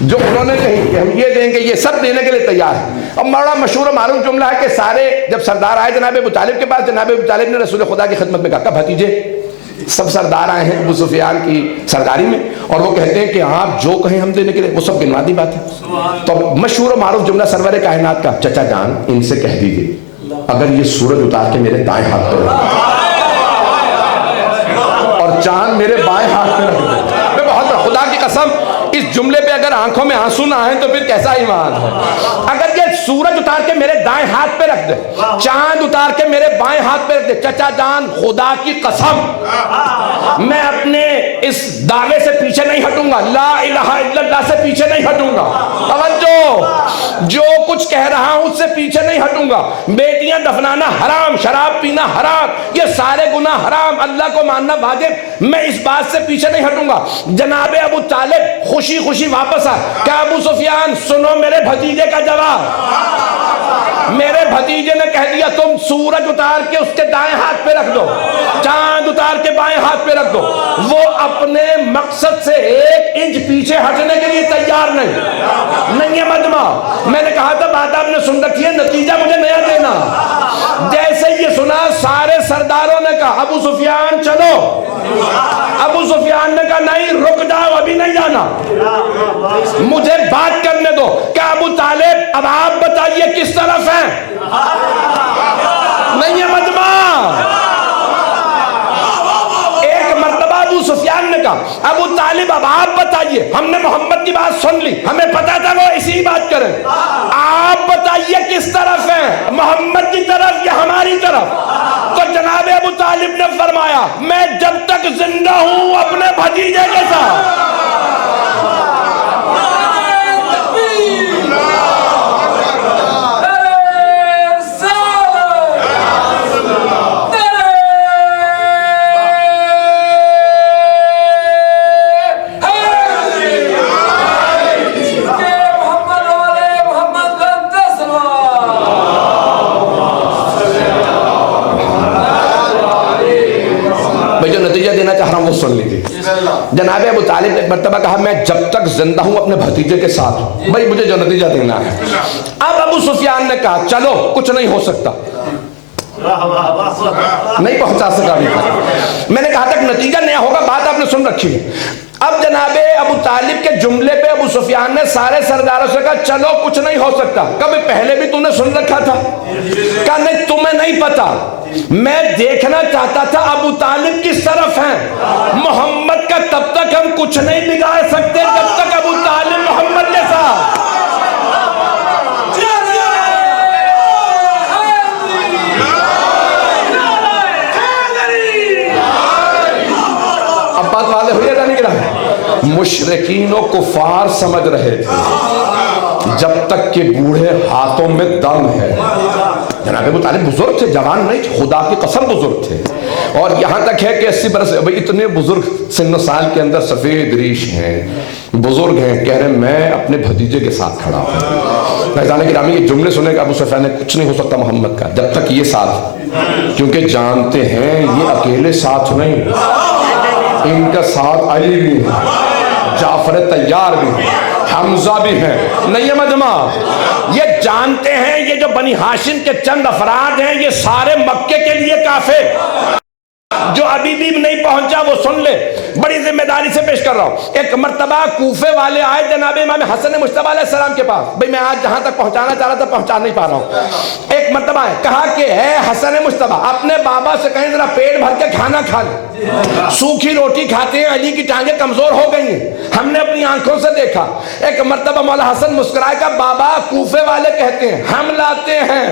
جو انہوں نے کہی کہ ہم یہ دیں گے, یہ سب دینے کے لیے تیار ہیں. اب بڑا مشہور و معروف جملہ ہے کہ سارے جب سردار آئے جناب ابو طالب کے پاس, جناب ابو طالب نے رسول خدا کی خدمت میں کہا بھتیجے سب سردار آئے ہیں ابو سفیان کی سرداری میں, اور وہ کہتے ہیں کہ آپ جو کہیں ہم دینے کے لیے, وہ سب گنوا دی بات ہے. تو مشہور و معروف جملہ سرور کائنات کا, چچا جان ان سے کہہ دیجیے اگر یہ سورج اتار کے میرے دائیں ہاتھ پہ رکھ اور چاند میرے بائیں ہاتھ پہ رکھ دے, میں بہت خدا کی قسم اس جملے پہ اگر آنکھوں میں آنسو نہ آئیں تو پھر کیسا ایمان ہے. اگر یہ سورج اتار کے میرے دائیں ہاتھ پہ رکھ دے, چاند اتار کے میرے بائیں ہاتھ پہ رکھ دے, چچا جان خدا کی قسم میں اپنے اس دعوے سے پیچھے نہیں ہٹوں گا, لا الہ الا اللہ سے پیچھے نہیں ہٹوں گا. توجہ, جو کچھ کہہ رہا ہوں اس سے پیچھے نہیں ہٹوں گا. بیٹیاں دفنانا حرام, شراب پینا حرام, یہ سارے گناہ حرام, اللہ کو ماننا واجب, میں اس بات سے پیچھے نہیں ہٹوں گا. جناب ابو طالب خوشی خوشی واپس آ, کہ ابو سفیان سنو میرے بھتیجے کا جواب. میرے بھتیجے نے کہہ دیا تم سورج اتار کے اس کے دائیں ہاتھ پہ رکھ دو, چاند اتار کے بائیں ہاتھ پہ رکھ دو. وہ اپنے مقصد سے 1 انچ پیچھے ہٹنے کے لیے تیار تیار نہیں ہے مجمع. میں نے کہا تھا بات آپ نے سن رکھی ہے, نتیجہ مجھے نیا دینا. جیسے یہ سنا سارے سرداروں نے کہا ابو سفیان چلو. ابو سفیان نے کہا نہیں رک جاؤ, ابھی نہیں جانا, مجھے بات کرنے دو. کہ ابو طالب اب آپ بتائیے کس طرف ہیں. نہیں ہے مجمع. ایک مرتبہ ابو سفیان نے کہا ابو طالب اب آپ بتائیے, ہم نے محمد کی بات سن لی, ہمیں پتا تھا وہ اسی بات کریں, آپ بتائیے کس طرف ہیں, محمد کی طرف یا ہماری طرف. تو جناب ابو طالب نے فرمایا میں جب تک زندہ ہوں اپنے بھتیجے کے ساتھ. وہ سن لیجیے. جناب ابو طالب نے ایک مرتبہ کہا میں جب تک زندہ ہوں اپنے بھتیجے کے ساتھ ہوں, بھائی مجھے جو نتیجہ دینا ہے. اب ابو سفیان نے کہا چلو کچھ نہیں ہو سکتا, نہیں پہنچا سکا ابھی تک. میں نے کہا تک نتیجہ نیا ہوگا, بات آپ نے سن رکھی ہے. اب جناب ابو طالب کے جملے پہ ابو سفیان نے سارے سرداروں سے کہا چلو کچھ نہیں ہو سکتا. کبھی پہلے بھی تو نے سن رکھا تھا. کہا نہیں تمہیں نہیں پتا, میں دیکھنا چاہتا تھا ابو طالب کس طرف ہیں. محمد کا تب تک ہم کچھ نہیں بگاڑ سکتے جب تک ابو طالب محمد کے ساتھ. اب بات واضح ہوئی ہے نہیں گرا. مشرکین و کفار سمجھ رہے تھے جب تک کہ بوڑھے ہاتھوں میں دم ہے. جناب ابو طالب بزرگ تھے, جوان نہیں تھے, خدا کی قسم بزرگ تھے. اور یہاں تک ہے کہ 80 برس اتنے بزرگ سن و سال کے اندر سفید ریش ہیں, بزرگ ہیں, کہہ رہے میں اپنے بھتیجے کے ساتھ کھڑا ہوں. فیضان گرامی یہ جملے سنے کہ ابو سفیان نے کچھ نہیں ہو سکتا محمد کا جب تک یہ ساتھ, کیونکہ جانتے ہیں یہ اکیلے ساتھ نہیں, ان کا ساتھ علی بھی ہے, جعفر طیار بھی ہے, حمزہ بھی ہے. نہیں ہے مجمع. یہ جانتے ہیں یہ جو بنی ہاشم کے چند افراد ہیں یہ سارے مکے کے لیے کافی. جو ابھی بھی نہیں پہنچا وہ سن لے, بڑی ذمہ داری سے پیش کر رہا ہوں. ایک مرتبہ کوفے والے آئے جناب امام حسن مجتبی علیہ السلام کے پاس. بھئی میں آج جہاں تک پہنچانا چاہ رہا تھا پہنچا نہیں پا رہا ہوں. ایک مرتبہ ہے, کہا کہ اے حسن مجتبی اپنے بابا سے کہیں ذرا پیٹ بھر کے کھانا کھا لے, سوکھی روٹی کھاتے ہیں, علی کی ٹانگیں کمزور ہو گئی ہیں, ہم نے اپنی آنکھوں سے دیکھا. ایک مرتبہ مولا حسن مسکرائے کا بابا کوفے والے کہتے ہیں ہم لاتے ہیں.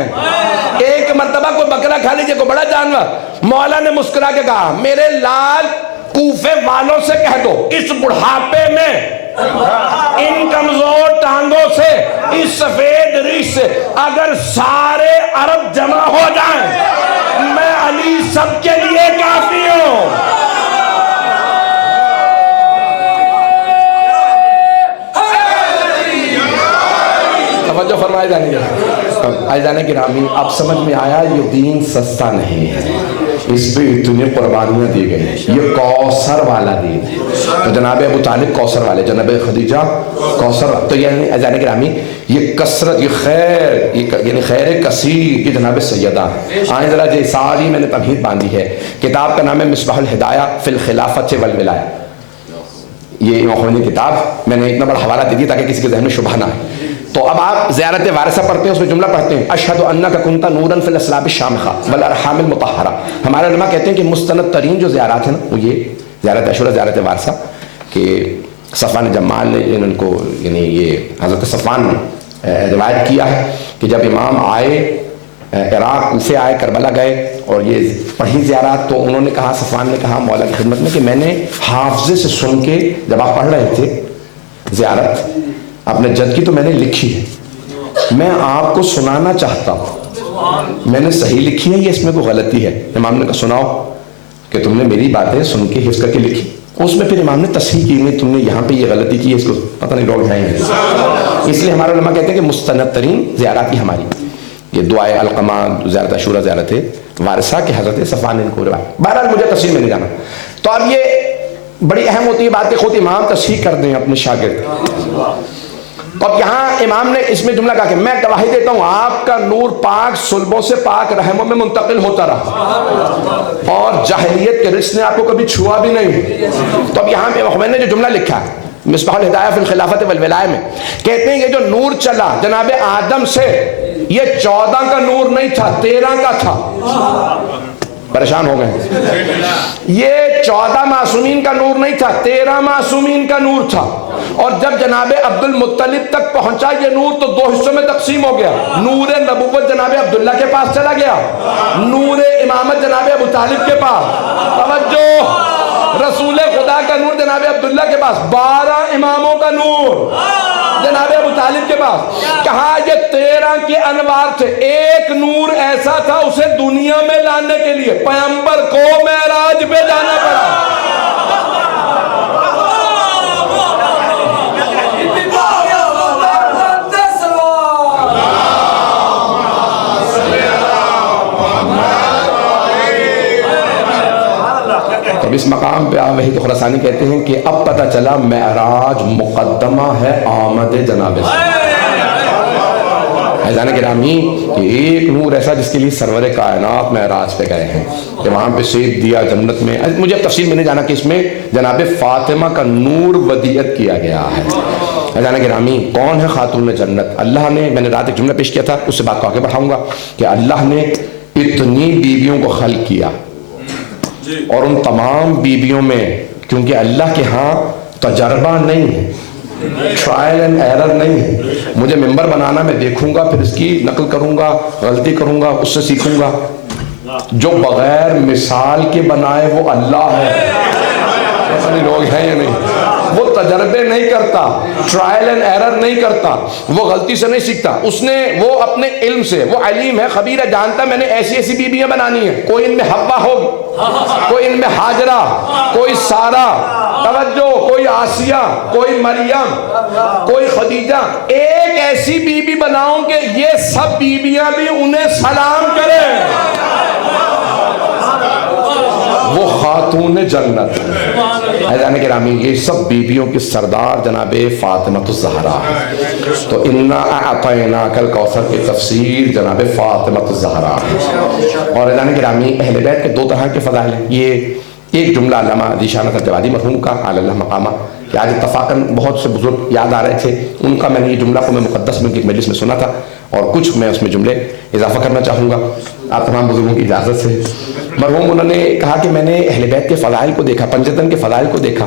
ایک مرتبہ کوئی بکرا کھا لیجئے, کوئی بڑا جانور. مولا نے مسکرا کے کہا میرے لال کوفے والوں سے کہہ دو اس بڑھاپے میں, ان کمزور ٹانگوں سے, اس سفید ریش سے اگر سارے عرب جمع ہو جائیں میں علی سب کے لیے کافی ہوں. توجہ فرمائے جانے گے جانے گرامی. اب سمجھ میں آیا یہ دین سستا نہیں ہے, اس پہ اتنی قربانیاں دی گئی. یہ کوثر والا دین ہے. تو جناب ابو طالب کوثر والے, جناب خدیجہ کوثر. تو یعنی اذان گرامی یہ کثرت, یہ خیر, یعنی خیر کثیر, یہ جناب سیدہ ہے. آئیں ذرا یہ ساری میں نے تمہید باندھی ہے. کتاب کا نام ہے مصباح الہدایہ فی الخلافۃ والولایہ. یہ امام خمینی کتاب, میں نے اتنا بڑا حوالہ دے دیا تاکہ کسی کے ذہن میں شبہ نہ ہے. تو اب آپ زیارت وارثہ پڑھتے ہیں, اس میں جملہ پڑھتے ہیں اشہد انک کنت نورا فی الاسلاب الشامخہ والارحام المطہرہ. ہمارے علماء کہتے ہیں کہ مستند ترین جو زیارات ہیں نا وہ یہ زیارت عاشورہ, زیارت وارثہ, کہ صفوان جمال نے ان کو, یعنی یہ حضرت صفوان نے روایت کیا ہے کہ جب امام آئے عراق, کوفے آئے, کربلا گئے اور یہ پڑھی زیارات, تو انہوں نے کہا, صفوان نے کہا مولا کی خدمت میں کہ میں نے حافظے سے سن کے جب آپ پڑھ رہے تھے زیارت اپنے جد کی تو میں نے لکھی ہے, میں آپ کو سنانا چاہتا ہوں, میں نے صحیح لکھی ہے, یہ اس میں کوئی غلطی ہے. امام نے کہا سناؤ کہ تم نے میری باتیں سن کے حفظ کر کے لکھی. اس میں پھر امام نے تصحیح کی, نہیں تم نے یہاں پہ یہ غلطی کی ہے, اس کو پتہ نہیں لوگ جائیں گے. اس لیے ہمارے علماء کہتے ہیں کہ مستند ترین زیارات کی ہماری یہ دعائے علقمہ, زیارت عاشورہ, زیارت وارثہ کے حضرت صفوان ان کو روایت. بہرحال مجھے تفصیل میں نہیں جانا. تو اب یہ بڑی اہم ہوتی ہے بات کہ خود امام تصحیح کر دیں اپنے شاگرد. تو اب یہاں امام نے اس میں جملہ کہا کہ میں گواہی دیتا ہوں آپ کا نور پاک صلبوں سے پاک رحموں میں منتقل ہوتا رہا اور جاہلیت کے رجس نے آپ کو کبھی چھوا بھی نہیں. تو اب یہاں پہ میں نے جو جملہ لکھا ہے مصباح الہدایہ فی الخلافت والولایہ میں کہتے ہیں یہ جو نور چلا جناب آدم سے یہ 14 کا نور نہیں تھا، 13 کا تھا. پریشان ہو گئے. یہ 14 معصومین کا نور نہیں تھا، 13 معصومین کا نور تھا. اور جب جناب عبد المطلب تک پہنچا یہ نور تو 2 حصوں میں تقسیم ہو گیا. نور نبوت جناب عبداللہ کے پاس چلا گیا، نور امامت جناب ابو طالب کے پاس. توجہ، رسول خدا کا نور جناب عبداللہ کے پاس، 12 اماموں کا نور جناب ابو طالب کے پاس. کہا یہ 13 کے انوار تھے. ایک نور ایسا تھا اسے دنیا میں لانے کے لیے پیغمبر کو معراج پہ جانا پڑا. اس مقام پہ وحید خراسانی کہتے ہیں کہ اب پتہ چلا معراج مقدمہ ہے آمد جناب حیزان گرامی کہ ایک نور ایسا جس کے لیے سرور کائنات معراج پہ گئے ہیں کہ وہاں پہ سید دیا جنت میں. مجھے اب تفصیل میں نہیں جانا کہ اس میں جناب فاطمہ کا نور ودیعت کیا گیا ہے. حیزان گرامی کون ہے خاتون جنت؟ اللہ نے، میں نے رات ایک جملہ پیش کیا تھا اس سے بات کو آگے بڑھاؤں گا کہ اللہ نے اتنی بیویوں کو خلق کیا اور ان تمام بیویوں میں کیونکہ اللہ کے ہاں تجربہ نہیں ہے، ٹرائل اینڈ ایرر نہیں ہے. مجھے ممبر بنانا میں دیکھوں گا پھر اس کی نقل کروں گا، غلطی کروں گا، اس سے سیکھوں گا. جو بغیر مثال کے بنائے وہ اللہ ہے. ایسے لوگ ہیں یا نہیں؟ وہ تجربے نہیں کرتا، ٹرائل اینڈ ایرر نہیں کرتا، وہ غلطی سے نہیں سیکھتا. اس نے وہ اپنے علم سے، وہ علیم ہے، خبیر ہے، جانتا میں نے ایسی ایسی بیویاں بنانی ہیں. کوئی ان میں حوا ہوگی، کوئی ان میں ہاجرہ، کوئی سارہ، توجہ، کوئی آسیہ، کوئی مریم، کوئی خدیجہ. ایک ایسی بیوی بناؤں کہ یہ سب بیویاں بھی انہیں سلام کریں. وہ خاتون جنت. حیزان گرامی یہ سب بیویوں کی سردار جناب فاطمہ الزہرا ہے. تو انا اعطیناک الکوثر کی تفسیر جناب فاطمہ الزہرا ہے. اور حیزان گرامی اہل بیت کے 2 طرح کے فضائل ہیں. یہ ایک جملہ علامہ ذیشان الجوادی مرحوم کا علی اللہ مقامہ کہ آج اتفاقاً بہت سے بزرگ یاد آ رہے تھے ان کا، میں نے یہ جملہ کو میں مقدس میں ایک مجلس میں سنا تھا اور کچھ میں اس میں جملے اضافہ کرنا چاہوں گا آپ تمام بزرگوں کی اجازت سے. مرحوم انہوں نے کہا کہ میں نے اہل بیت کے فضائل کو دیکھا، پنجتن کے فضائل کو دیکھا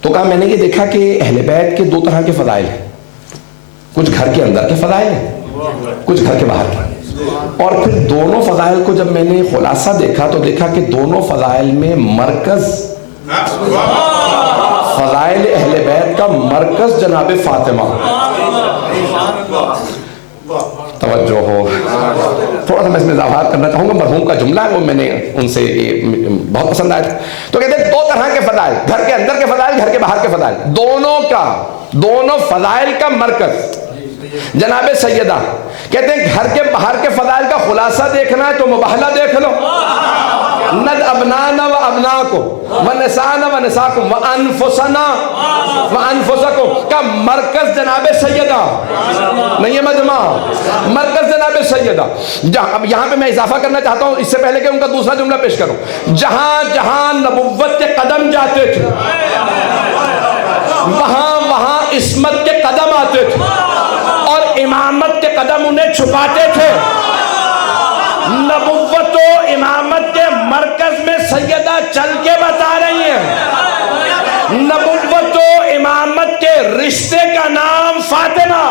تو کہا میں نے یہ دیکھا کہ اہل بیت کے 2 طرح کے فضائل ہیں. کچھ گھر کے اندر کے فضائل ہیں، کچھ گھر کے باہر کے. اور پھر دونوں فضائل کو جب میں نے خلاصہ دیکھا تو دیکھا کہ دونوں فضائل میں مرکز، فضائل اہل بیت کا مرکز جناب فاطمہ. توجہ ہو، تھوڑا سا میں اس میں اضافات کرنا چاہوں گا. مرحوم کا جملہ ہے وہ میں نے ان سے بہت پسند آیا تھا. تو کہتے ہیں 2 طرح کے فضائل، گھر کے اندر کے فضائل، گھر کے باہر کے فضائل. دونوں فضائل کا مرکز جناب سیدہ. کہتے ہیں گھر کے باہر کے فضائل کا خلاصہ دیکھنا ہے تو مباہلہ دیکھ لو. ند ابنانا و ابناکم و نسانا و نساکم و انفسنا و انفسکم کا مرکز جناب سیدہ نہیں ہے مجمع، مرکز جناب سیدہ. اب یہاں پہ میں اضافہ کرنا چاہتا ہوں اس سے پہلے کہ ان کا دوسرا جملہ پیش کروں. جہاں جہاں نبوت کے قدم جاتے تھے وہاں وہاں عصمت کے قدم آتے تھے اور امامت کے قدم انہیں چھپاتے تھے. نبوت و امامت کے مرکز میں سیدہ چل کے بتا رہی ہیں. نبوت و امامت کے رشتے کا نام فاطمہ.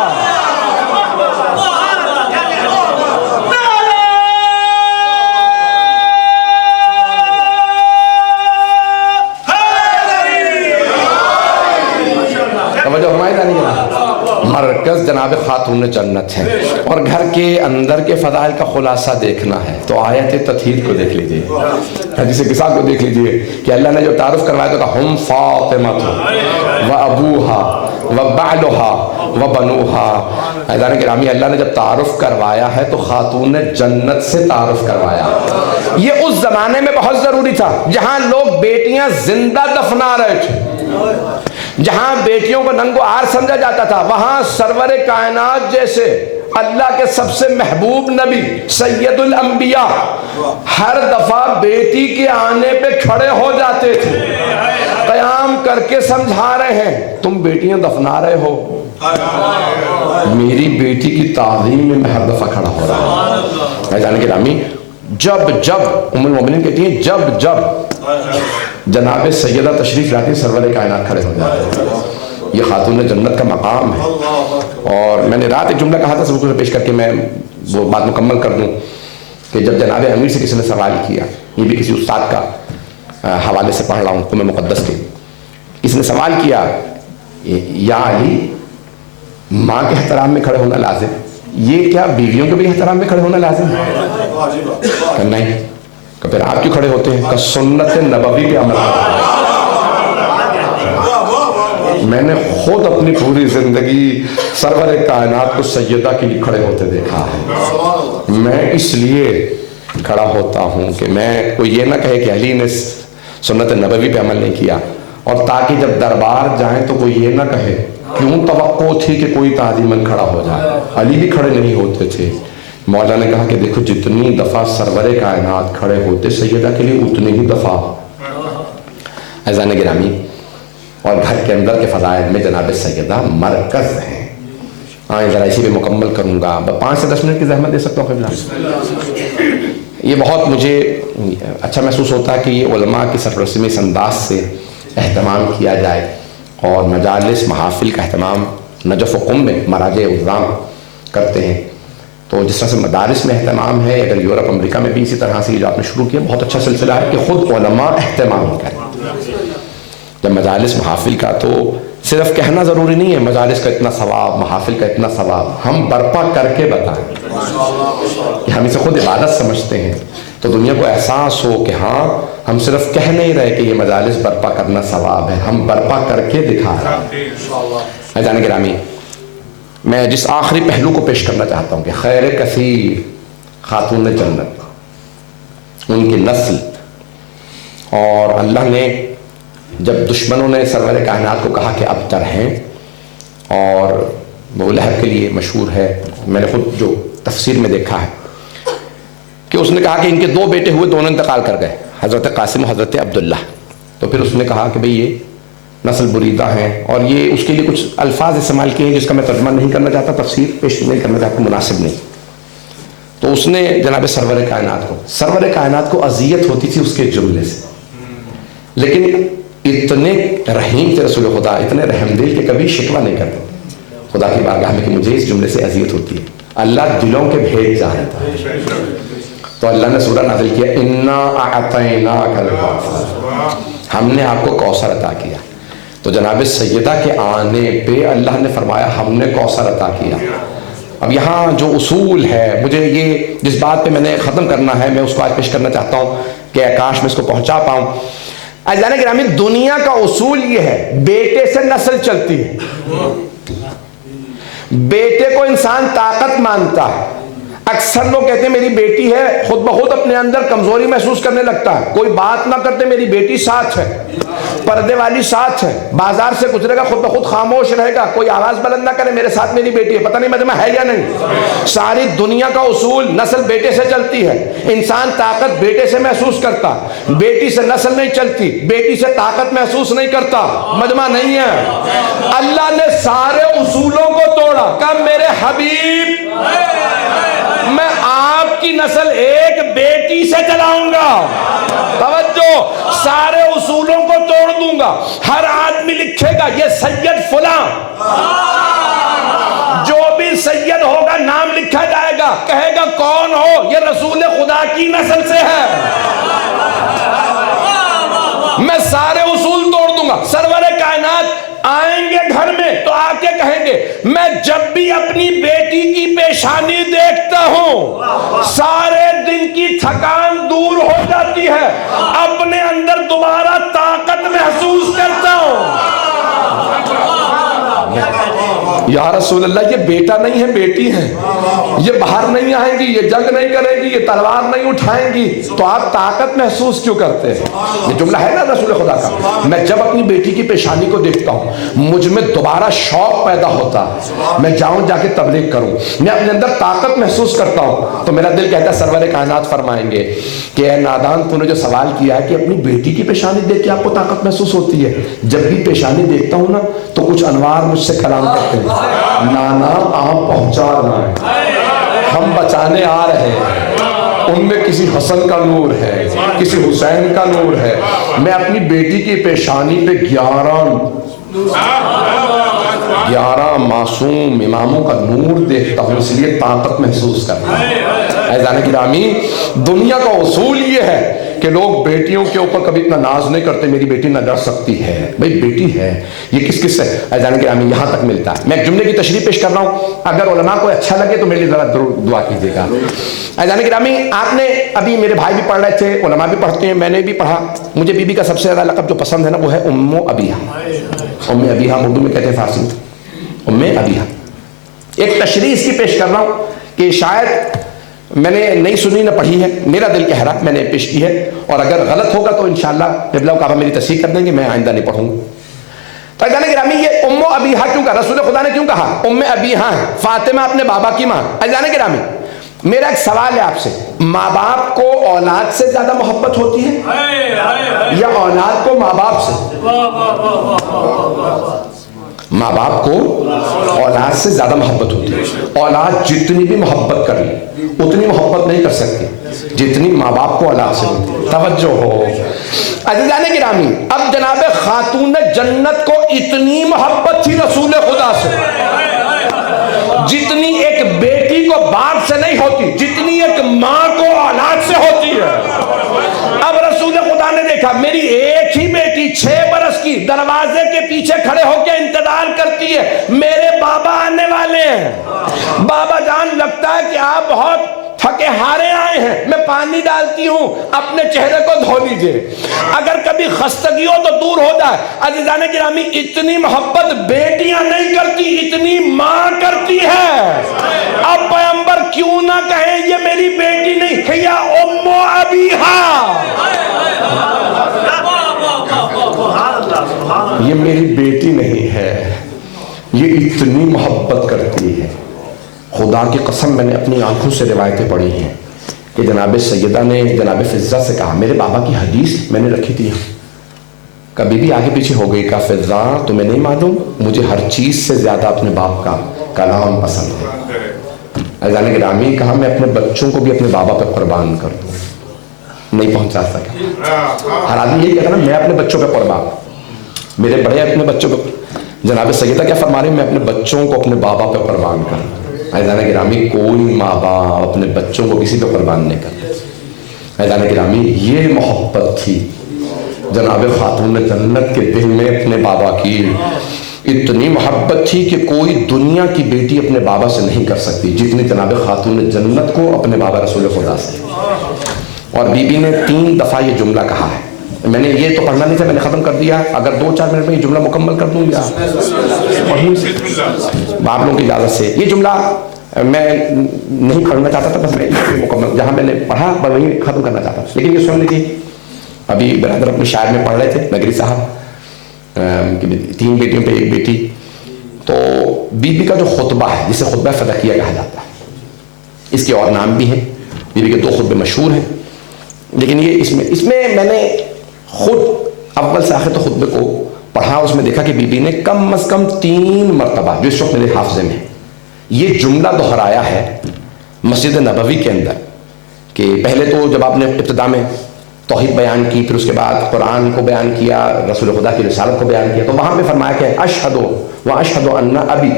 مرکز جناب خاتون جنت ہے. اور گھر کے اندر کے فضائل کا خلاصہ دیکھنا ہے تو آیت تطہیر کو دیکھ لیجئے، حدیث قصہ کو دیکھ لیجئے کہ اللہ نے جو تعارف کروایا تو کہا ہم فاطمہ و ابوہا وبعلها وبنوها. عزیزان گرامی اللہ نے جب تعارف کروایا ہے تو خاتون جنت سے تعارف کروایا. یہ اس زمانے میں بہت ضروری تھا جہاں لوگ بیٹیاں زندہ دفنا رہے تھے, جہاں بیٹیوں کو ننگو آر سمجھا جاتا تھا, وہاں سرور کائنات جیسے اللہ کے سب سے محبوب نبی سید الانبیاء ہر دفعہ بیٹی کے آنے پہ کھڑے ہو جاتے تھے, قیام کر کے سمجھا رہے ہیں تم بیٹیاں دفنا رہے ہو, میری بیٹی کی تعظیم میں میں ہر دفعہ کھڑا ہو رہا ہوں. جانے گرامی جب ام المومنین کہتی ہیں جب جناب سیدہ تشریف لاتی سرور کائنات کھڑے ہو جاتے ہیں. یہ خاتون جنت کا مقام ہے. اور میں نے رات ایک جملہ کہا تھا سب کو پیش کر کے میں وہ بات مکمل کر دوں کہ جب جناب امیر سے کسی نے سوال کیا, یہ بھی کسی استاد کا حوالے سے پڑھ رہا ہوں قم مقدس کے, کسی نے سوال کیا یا علی ماں کے احترام میں کھڑے ہونا لازم, یہ کیا بیویوں کے بھی احترام میں کھڑے ہونا لازم ہے؟ کہ نہیں. کہ پھر آپ کیوں کھڑے ہوتے ہیں؟ کہ سنت نبوی پہ عمل کرتے ہیں. میں نے خود اپنی پوری زندگی سرور کائنات کو سیدہ کے لیے کھڑے ہوتے دیکھا ہے. میں اس لیے کھڑا ہوتا ہوں کہ میں کوئی یہ نہ کہے کہ علی نے سنت نبوی پہ عمل نہیں کیا, اور تاکہ جب دربار جائیں تو کوئی یہ نہ کہے کیوں توقع تھی کہ کوئی تعظیماً کھڑا ہو جائے. علی بھی کھڑے نہیں ہوتے تھے. مولا نے کہا کہ دیکھو جتنی دفعہ سرور کائنات کھڑے ہوتے سیدہ کے لیے اتنی ہی دفعہ. عزیزان گرامی, اور گھر کے اندر کے فضائل میں جناب سیدہ مرکز ہیں. ذرا اسی پہ مکمل کروں گا, 5 سے 10 منٹ کی زحمت دے سکتا ہوں قبلہ. یہ بہت مجھے اچھا محسوس ہوتا ہے کہ یہ علماء کی سرپرستی میں اس انداز سے اہتمام کیا جائے, اور مجالس محافل کا اہتمام نجف و قم میں مراجع عظام کرتے ہیں. تو جس طرح سے مدارس میں اہتمام ہے, اگر یورپ امریکہ میں بھی اسی طرح سے یہ جو آپ نے شروع کیا بہت اچھا سلسلہ ہے کہ خود علماء اہتمام کریں. جب مجالس محافل کا تو صرف کہنا ضروری نہیں ہے مجالس کا اتنا ثواب, محافل کا اتنا ثواب, ہم برپا کر کے بتائیں کہ ہم اسے خود عبادت سمجھتے ہیں, تو دنیا کو احساس ہو کہ ہاں ہم صرف کہہ نہیں رہے کہ یہ مجالس برپا کرنا ثواب ہے, ہم برپا کر کے دکھا رہے ہیں. جانے گرامی, میں جس آخری پہلو کو پیش کرنا چاہتا ہوں کہ خیر کثیر خاتون جنت, ان کی نسل, اور اللہ نے جب دشمنوں نے سرور کائنات کو کہا کہ اب تر ہیں, اور ابو لہب کے لیے مشہور ہے, میں نے خود جو تفسیر میں دیکھا ہے کہ اس نے کہا کہ ان کے 2 بیٹے ہوئے, دونوں انتقال کر گئے, حضرت قاسم و حضرت عبداللہ. تو پھر اس نے کہا کہ بھئی یہ نسل بریدہ ہیں, اور یہ اس کے لیے کچھ الفاظ استعمال کیے ہیں جس کا میں ترجمہ نہیں کرنا چاہتا, تفسیر پیش نہیں کرنا چاہتا, مناسب نہیں. تو اس نے جناب سرور کائنات کو اذیت ہوتی تھی اس کے جملے سے, لیکن اتنے رحیم تھے رسول خدا, اتنے رحم دل کہ کبھی شکوہ نہیں کرتے خدا کی بارگاہ میں کہ مجھے اس جملے سے اذیت ہوتی ہے. اللہ دلوں کے بھید جانتا ہے. تو اللہ نے سورہ نازل کیا انا اعطیناک الکوثر, ہم نے آپ کو کوثر عطا کیا. تو جناب سیدہ کے آنے پہ اللہ نے فرمایا ہم نے کوثر عطا کیا. اب یہاں جو اصول ہے, مجھے یہ جس بات پہ میں نے ختم کرنا ہے میں اس کو آج پیش کرنا چاہتا ہوں کہ کاش میں اس کو پہنچا پاؤں. عزیزان گرامی, دنیا کا اصول یہ ہے بیٹے سے نسل چلتی ہے. بیٹے کو انسان طاقت مانتا ہے. اکثر لوگ کہتے ہیں میری بیٹی ہے, خود بخود اپنے اندر کمزوری محسوس کرنے لگتا ہے. کوئی بات نہ کرتے میری بیٹی ساتھ ہے, پردے والی ساتھ ہے, بازار سے گزرے گا خود بخود خاموش رہے گا, کوئی آواز بلند نہ کرے میرے ساتھ میری بیٹی ہے, پتہ نہیں مجمع ہے یا نہیں. ساری دنیا کا اصول نسل بیٹے سے چلتی ہے. انسان طاقت بیٹے سے محسوس کرتا, بیٹی سے نسل نہیں چلتی, بیٹی سے طاقت محسوس نہیں کرتا, مجمع نہیں ہے. اللہ نے سارے اصولوں کو توڑا, کہا میرے حبیب میں آپ کی نسل ایک بیٹی سے چلاؤں گا. توجہ, سارے اصولوں کو توڑ دوں گا. ہر آدمی لکھے گا یہ سید فلاں, جو بھی سید ہوگا نام لکھا جائے گا, کہے گا کون ہو, یہ رسول خدا کی نسل سے ہے. میں سارے اصول توڑ دوں گا. سرور کائنات آئیں گے گھر میں تو آ کے کہیں گے میں جب بھی اپنی بیٹی کی پیشانی دیکھتا ہوں سارے دن کی تھکان دور ہو جاتی ہے, اپنے اندر دوبارہ طاقت محسوس کرتا ہوں. یا رسول اللہ یہ بیٹا نہیں ہے بیٹی ہے، یہ باہر نہیں آئیں گی، یہ جنگ نہیں کرے گی، یہ تلوار نہیں اٹھائیں گی، تو آپ طاقت محسوس کیوں کرتے ہیں؟ یہ جملہ ہے نا رسول خدا کا۔ میں جب اپنی بیٹی کی پیشانی کو دیکھتا ہوں مجھ میں دوبارہ شوق پیدا ہوتا ہے، میں جاؤں جا کے تبلیغ کروں، میں اپنے اندر طاقت محسوس کرتا ہوں، تو میرا دل کہتا ہے سرور کائنات فرمائیں گے کہ اے نادان تو نے جو سوال کیا ہے کہ اپنی بیٹی کی پیشانی دیکھ کے آپ کو طاقت محسوس ہوتی ہے، جب بھی پیشانی دیکھتا ہوں نا تو کچھ انوار مجھ سے کلام کرتے ہیں، نانا آپ پہنچا رہا ہے، ہم بچانے آ رہے ہیں، ان میں کسی حسن کا نور ہے، کسی حسین کا نور ہے، میں اپنی بیٹی کی پیشانی پہ 11 معصوم اماموں کا نور دیکھتا ہوں، اس لیے طاقت محسوس کرتا ہوں۔ عزیزان گرامی، دنیا کا اصول یہ ہے کہ لوگ بیٹیوں کے اوپر کبھی اتنا ناز نہیں کرتے، میری بیٹی نہ ڈر سکتی ہے، بھئی بیٹی ہے، یہ کس کس سے؟ عزیزان گرامی یہاں تک ملتا ہے۔ میں ایک جملے کی تشریح پیش کر رہا ہوں، اگر علماء کو اچھا لگے تو میرے لیے ذرا دعا کیجیے گا۔ عزیزان گرامی، آپ نے ابھی میرے بھائی بھی پڑھ رہے تھے، علماء بھی پڑھتے ہیں، میں نے بھی پڑھا، مجھے بی بی کا سب سے زیادہ لقب جو پسند ہے نا وہ ہے ام ابیہا۔ ام ابیہا اردو میں کہتے ہیں، فارسی میں ام ابیہا۔ ایک تشریح اس کی پیش کر رہا ہوں کہ شاید میں نے نہیں سنی نہ پڑھی ہے، میرا دل کہہ رہا میں نے پیش کی ہے، اور اگر غلط ہوگا تو انشاءاللہ قبلہ و کعبہ میری تصحیح کر دیں گے، میں آئندہ نہیں پڑھوں گا۔ تو عزیزان گرامی، یہ ام ابیہا کیوں کہا؟ رسول خدا نے کیوں کہا ام ابیہا ہے؟ فاطمہ اپنے بابا کی ماں۔ عزیزان گرامی، میرا ایک سوال ہے آپ سے، ماں باپ کو اولاد سے زیادہ محبت ہوتی ہے یا اولاد کو ماں باپ سے؟ ماں باپ کو اولاد سے زیادہ محبت ہوتی ہے، اولاد جتنی بھی محبت کر لی اتنی محبت نہیں کر سکتی جتنی ماں باپ کو اولاد سے ہوتی ہے۔ توجہ ہو عزیزان گرامی، اب جناب خاتون جنت کو اتنی محبت تھی رسول خدا سے جتنی ایک بیٹی کو باپ سے نہیں ہوتی، جتنی ایک ماں کو اولاد سے ہوتی ہے۔ اب رسول خدا نے دیکھا میری ایک ہی بیٹی 6 برس کی دروازے کے پیچھے کھڑے ہو کے انتظار کرتی ہے، میرے بابا آنے والے ہیں، بابا جان لگتا ہے کہ آپ بہت تھکے ہارے آئے ہیں، میں پانی ڈالتی ہوں، اپنے چہرے کو دھو لیجئے، اگر کبھی خستگی ہو تو دور ہو جائے۔ عزیزان گرامی، اتنی محبت بیٹیاں نہیں کرتی اتنی ماں کرتی ہے۔ اب پیغمبر کیوں نہ کہیں یہ میری بیٹی نہیں ہے، یا ام ابیہا، یہ میری بیٹی نہیں ہے، یہ اتنی محبت کرتی ہے۔ خدا کی قسم میں نے اپنی آنکھوں سے روایتیں پڑھی ہیں کہ جناب سیدہ نے جناب فضہ سے کہا، میرے بابا کی حدیث میں نے رکھی تھی، کبھی بھی آگے پیچھے ہو گئی، کہا فضہ تمہیں نہیں معلوم مجھے ہر چیز سے زیادہ اپنے باپ کا کلام پسند ہے۔ عزیزان گرامی، کہا میں اپنے بچوں کو بھی اپنے بابا پہ قربان کر دوں، نہیں پہنچا سکا۔ ہر آدمی یہی کہتا نا میں اپنے بچوں پہ قربان، میرے بڑے اپنے بچوں پہ، جناب سیدہ کیا فرما رہے ہیں، میں اپنے بچوں کو اپنے بابا پہ قربان کر دوں۔ عزیزان گرامی، کوئی ماں باپ اپنے بچوں کو کسی پہ قربان نہیں کرتے۔ عزیزان گرامی، یہ محبت تھی جناب خاتون جنت کے دل میں اپنے بابا کی، اتنی محبت تھی کہ کوئی دنیا کی بیٹی اپنے بابا سے نہیں کر سکتی جتنی جناب خاتون جنت کو اپنے بابا رسول خدا سے۔ اور بی بی نے 3 دفعہ یہ جملہ کہا ہے، میں نے یہ تو پڑھنا نہیں تھا، میں نے ختم کر دیا، اگر 2-4 منٹ میں یہ جملہ مکمل کر دوں گا آپ لوگوں کی اجازت سے۔ یہ جملہ میں نہیں پڑھنا چاہتا تھا، بس میں مکمل جہاں میں نے پڑھا بس وہیں ختم کرنا چاہتا تھا، لیکن یہ سن لیجیے۔ ابھی برادر اپنے شاعر میں پڑھ رہے تھے نگری صاحب، 3 بیٹیوں پہ 1 بیٹی، تو بی بی کا جو خطبہ ہے جسے خطبہ فدقیہ کہا جاتا ہے، اس کے اور نام بھی ہیں، بی بی کے 2 خطبے مشہور ہیں، لیکن یہ اس میں میں نے خود اول سے آخر تو خطبے کو پڑھا، اس میں دیکھا کہ بی بی نے کم از کم 3 مرتبہ جو اس وقت میرے حافظے میں یہ جملہ دہرایا ہے مسجد نبوی کے اندر، کہ پہلے تو جب آپ نے ابتدا میں توحید بیان کی، پھر اس کے بعد قرآن کو بیان کیا، رسول خدا کی رسالت کو بیان کیا، تو وہاں پہ فرمایا کہ اشہد و اشہد ان ابی،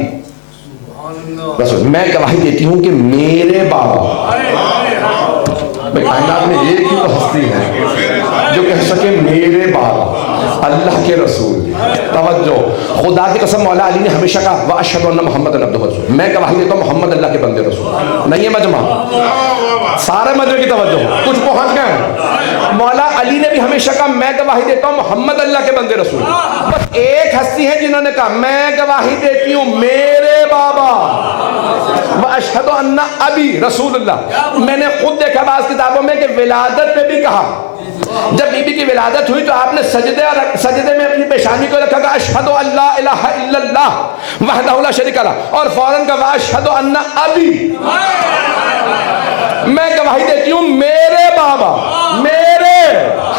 رسول میں گواہی دیتی ہوں کہ میرے بابا، بھائی کائنات میں ایک ہی تو ہستی ہے جو کہہ سکے میرے بابا، اللہ کے رسول۔ توجہ، خدا کی قسم مولا علی نے ہمیشہ کہا وَأَشْهَدُ أَنَّ مُحَمَّدًا عَبْدُهُ وَرَسُولُهُ، میں گواہی دیتا ہوں محمد اللہ کے بندے رسول، نہیں ہے مجمع سارے مجمع کی توجہ، کچھ پہنچ گئے۔ مولا علی نے بھی ہمیشہ کہا میں گواہی دیتا ہوں محمد اللہ کے بندے رسول، بس ایک ہستی ہے جنہوں نے کہا میں گواہی دیتی ہوں میرے واشہد ان ابی رسول اللہ. میں نے خود دیکھا بعض کتابوں میں کہ ولادت پہ بھی کہا. جب بی بی کی ولادت ہوئی تو آپ نے سجدے میں اپنی پیشانی کو رکھا کہ اشہد ان لا الہ الا اللہ وحدہ لا شریک لہ، اور فوراً کہا واشہد ان ابی، میں گواہی دیتی ہوں میرے بابا، میرے،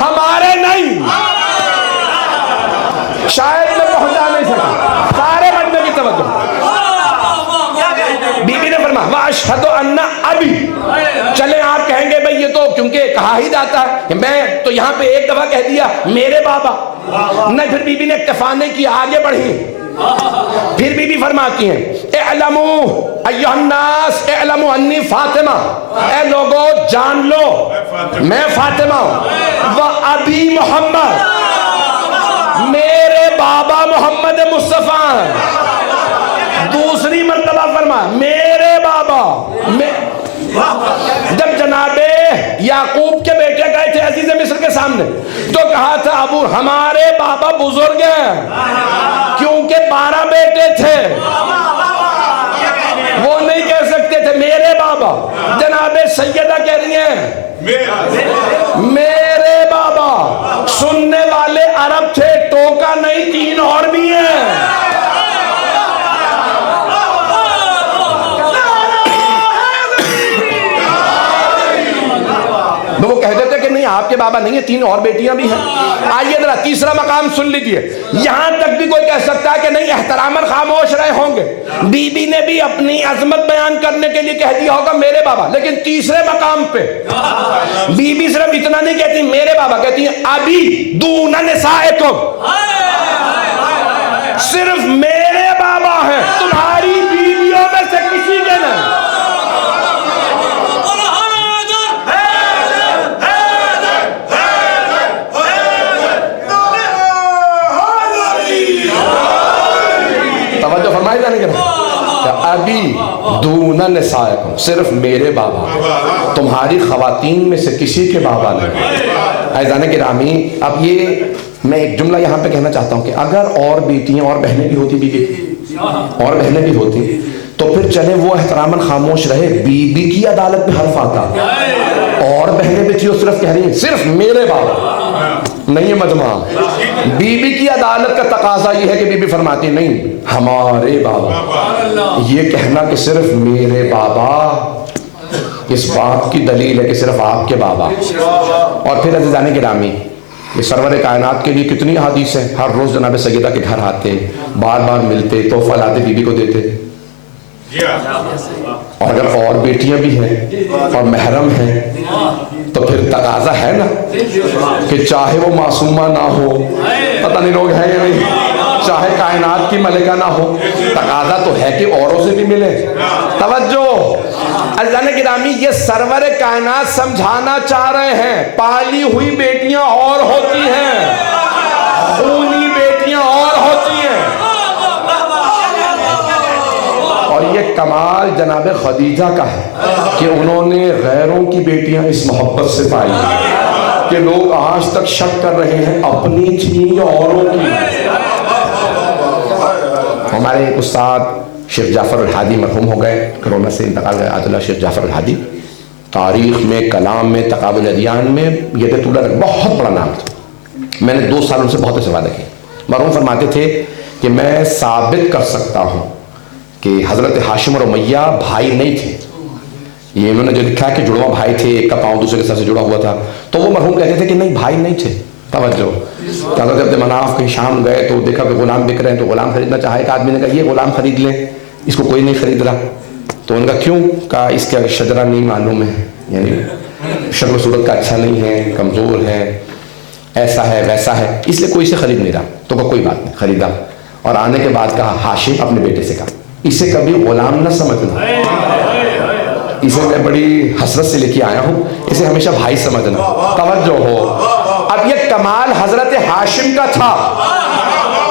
ہمارے نہیں. شاید میں پہنچا نہیں سکا، سارے مجمع کی توجہ. بی بی نے فرمایا واشہد ان ابی. چلیں آپ کہیں گے بھئی یہ تو کیونکہ کہا ہی جاتا ہے کہ میں تو یہاں پہ ایک دفعہ کہہ دیا میرے بابا. نہیں، پھر بی بی نے اکتفا نہیں کیا، آگے بڑھی. پھر بی بی فرماتی ہیں اعلموا ایھا الناس اعلموا انی فاطمہ، اے لوگو جان لو میں فاطمہ ہوں، و ابی محمد، میرے بابا محمد مصطفیٰ ہیں. دوسری مرتبہ فرما میرے بابا. جب جناب یعقوب کے بیٹے گئے تھے عزیز مصر کے سامنے تو کہا تھا ابو ہمارے بابا بزرگ ہیں، کیونکہ 12 بیٹے تھے، وہ نہیں کہہ سکتے تھے میرے بابا. جناب سیدہ کہہ رہی ہیں میرے بابا. سننے والے عرب تھے، ٹوکا نہیں، 3 اور بھی ہیں. وہ کہہ دیتے کہ نہیں آپ کے بابا نہیں ہیں، 3 اور بیٹیاں بھی ہیں. آئیے ذرا تیسرا مقام سن لیجئے. یہاں تک بھی کوئی کہہ سکتا ہے کہ نہیں احتراماً خاموش رہے ہوں گے. بی بی نے بھی اپنی عظمت بیان کرنے کے لیے کہہ دیا ہوگا میرے بابا، لیکن تیسرے مقام پہ بی بی صرف اتنا نہیں کہتی میرے بابا، کہتی ہیں ابی دون نسائکم، صرف میرے بابا ہیں، تمہاری بیویوں میں سے کسی کے نہیں. ابی دون نسائکم، صرف میرے بابا، تمہاری خواتین میں سے کسی کے بابا نہیں. عزیزان گرامی، اب یہ میں ایک جملہ یہاں پہ کہنا چاہتا ہوں کہ اگر اور بیٹیاں اور بہنیں بھی ہوتی، بی بی اور بہنیں بھی ہوتی تو پھر چلے وہ احتراماً خاموش رہے. بی بی کی عدالت میں حرف آتا، اور بہنیں بھی تھی وہ صرف کہہ رہی ہیں صرف میرے بابا. نہیں ہے مجمع. بی بی کی عدالت کا تقاضا یہ ہے کہ بی بی فرماتی نہیں ہمارے بابا. یہ کہنا کہ صرف میرے بابا اس بات کی دلیل ہے کہ صرف آپ کے بابا. اور پھر عزیزان گرامی، یہ سرور کائنات کے لیے کتنی حدیث ہیں. ہر روز جناب سیدہ کے گھر آتے، بار بار ملتے، تحفہ لاتے، بی بی کو دیتے. اور اگر اور بیٹیاں بھی ہیں اور محرم ہیں تو پھر تقاضا ہے نا کہ چاہے وہ معصومہ نہ ہو، پتہ نہیں لوگ ہیں یا نہیں، چاہے کائنات کی ملکہ نہ ہو، تقاضا تو ہے کہ اوروں سے بھی ملے. توجہ عزیزان گرامی، یہ سرور کائنات سمجھانا چاہ رہے ہیں پالی ہوئی بیٹیاں اور ہوتی ہیں، خونی بیٹیاں اور ہوتی ہیں. اور یہ کمال جناب خدیجہ کا ہے کہ انہوں نے غیروں کی بیٹیاں اس محبت سے پائی کہ لوگ آج تک شک کر رہے ہیں اپنی تھی یا اوروں کی. ہمارے ایک استاد شیخ جعفر الہادی مرحوم ہو گئے، کرونا سے انتقال گئے. عادل شیخ جعفر الہادی تاریخ میں، کلام میں، تقابل ادیان میں یہ بہت بڑا نام تھا. میں نے 2 سال ان سے بہت استفادہ کیا. مرحوم فرماتے تھے کہ میں ثابت کر سکتا ہوں کہ حضرت ہاشم اور امیہ بھائی نہیں تھے. یہ انہوں نے جو لکھا ہے کہ جڑواں بھائی تھے، ایک کا پاؤں دوسرے کے سر سے جڑا ہوا تھا. تو وہ مرحوم کہتے تھے کہ نہیں بھائی نہیں تھے. توجہ، حضرت عبد مناف کہیں شام گئے تو دیکھا کہ غلام بک رہے ہیں تو غلام خریدنا چاہا. ایک آدمی نے کہا یہ غلام خرید لیں، اس کو کوئی نہیں خرید رہا. تو ان کا کیوں؟ کہا اس کا شجرہ نہیں معلوم ہے، یعنی شکل و صورت کا اچھا نہیں ہے، کمزور ہے، ایسا ہے ویسا ہے، اس لیے کوئی اسے خرید نہیں رہا. تو کوئی بات نہیں، خریدا. اور آنے کے بعد کہا ہاشم اپنے بیٹے سے کہا اسے کبھی غلام نہ سمجھنا، اسے میں بڑی حسرت سے لے کے آیا ہوں، اسے ہمیشہ بھائی سمجھنا. توجہ ہو، اب یہ کمال حضرت ہاشم کا تھا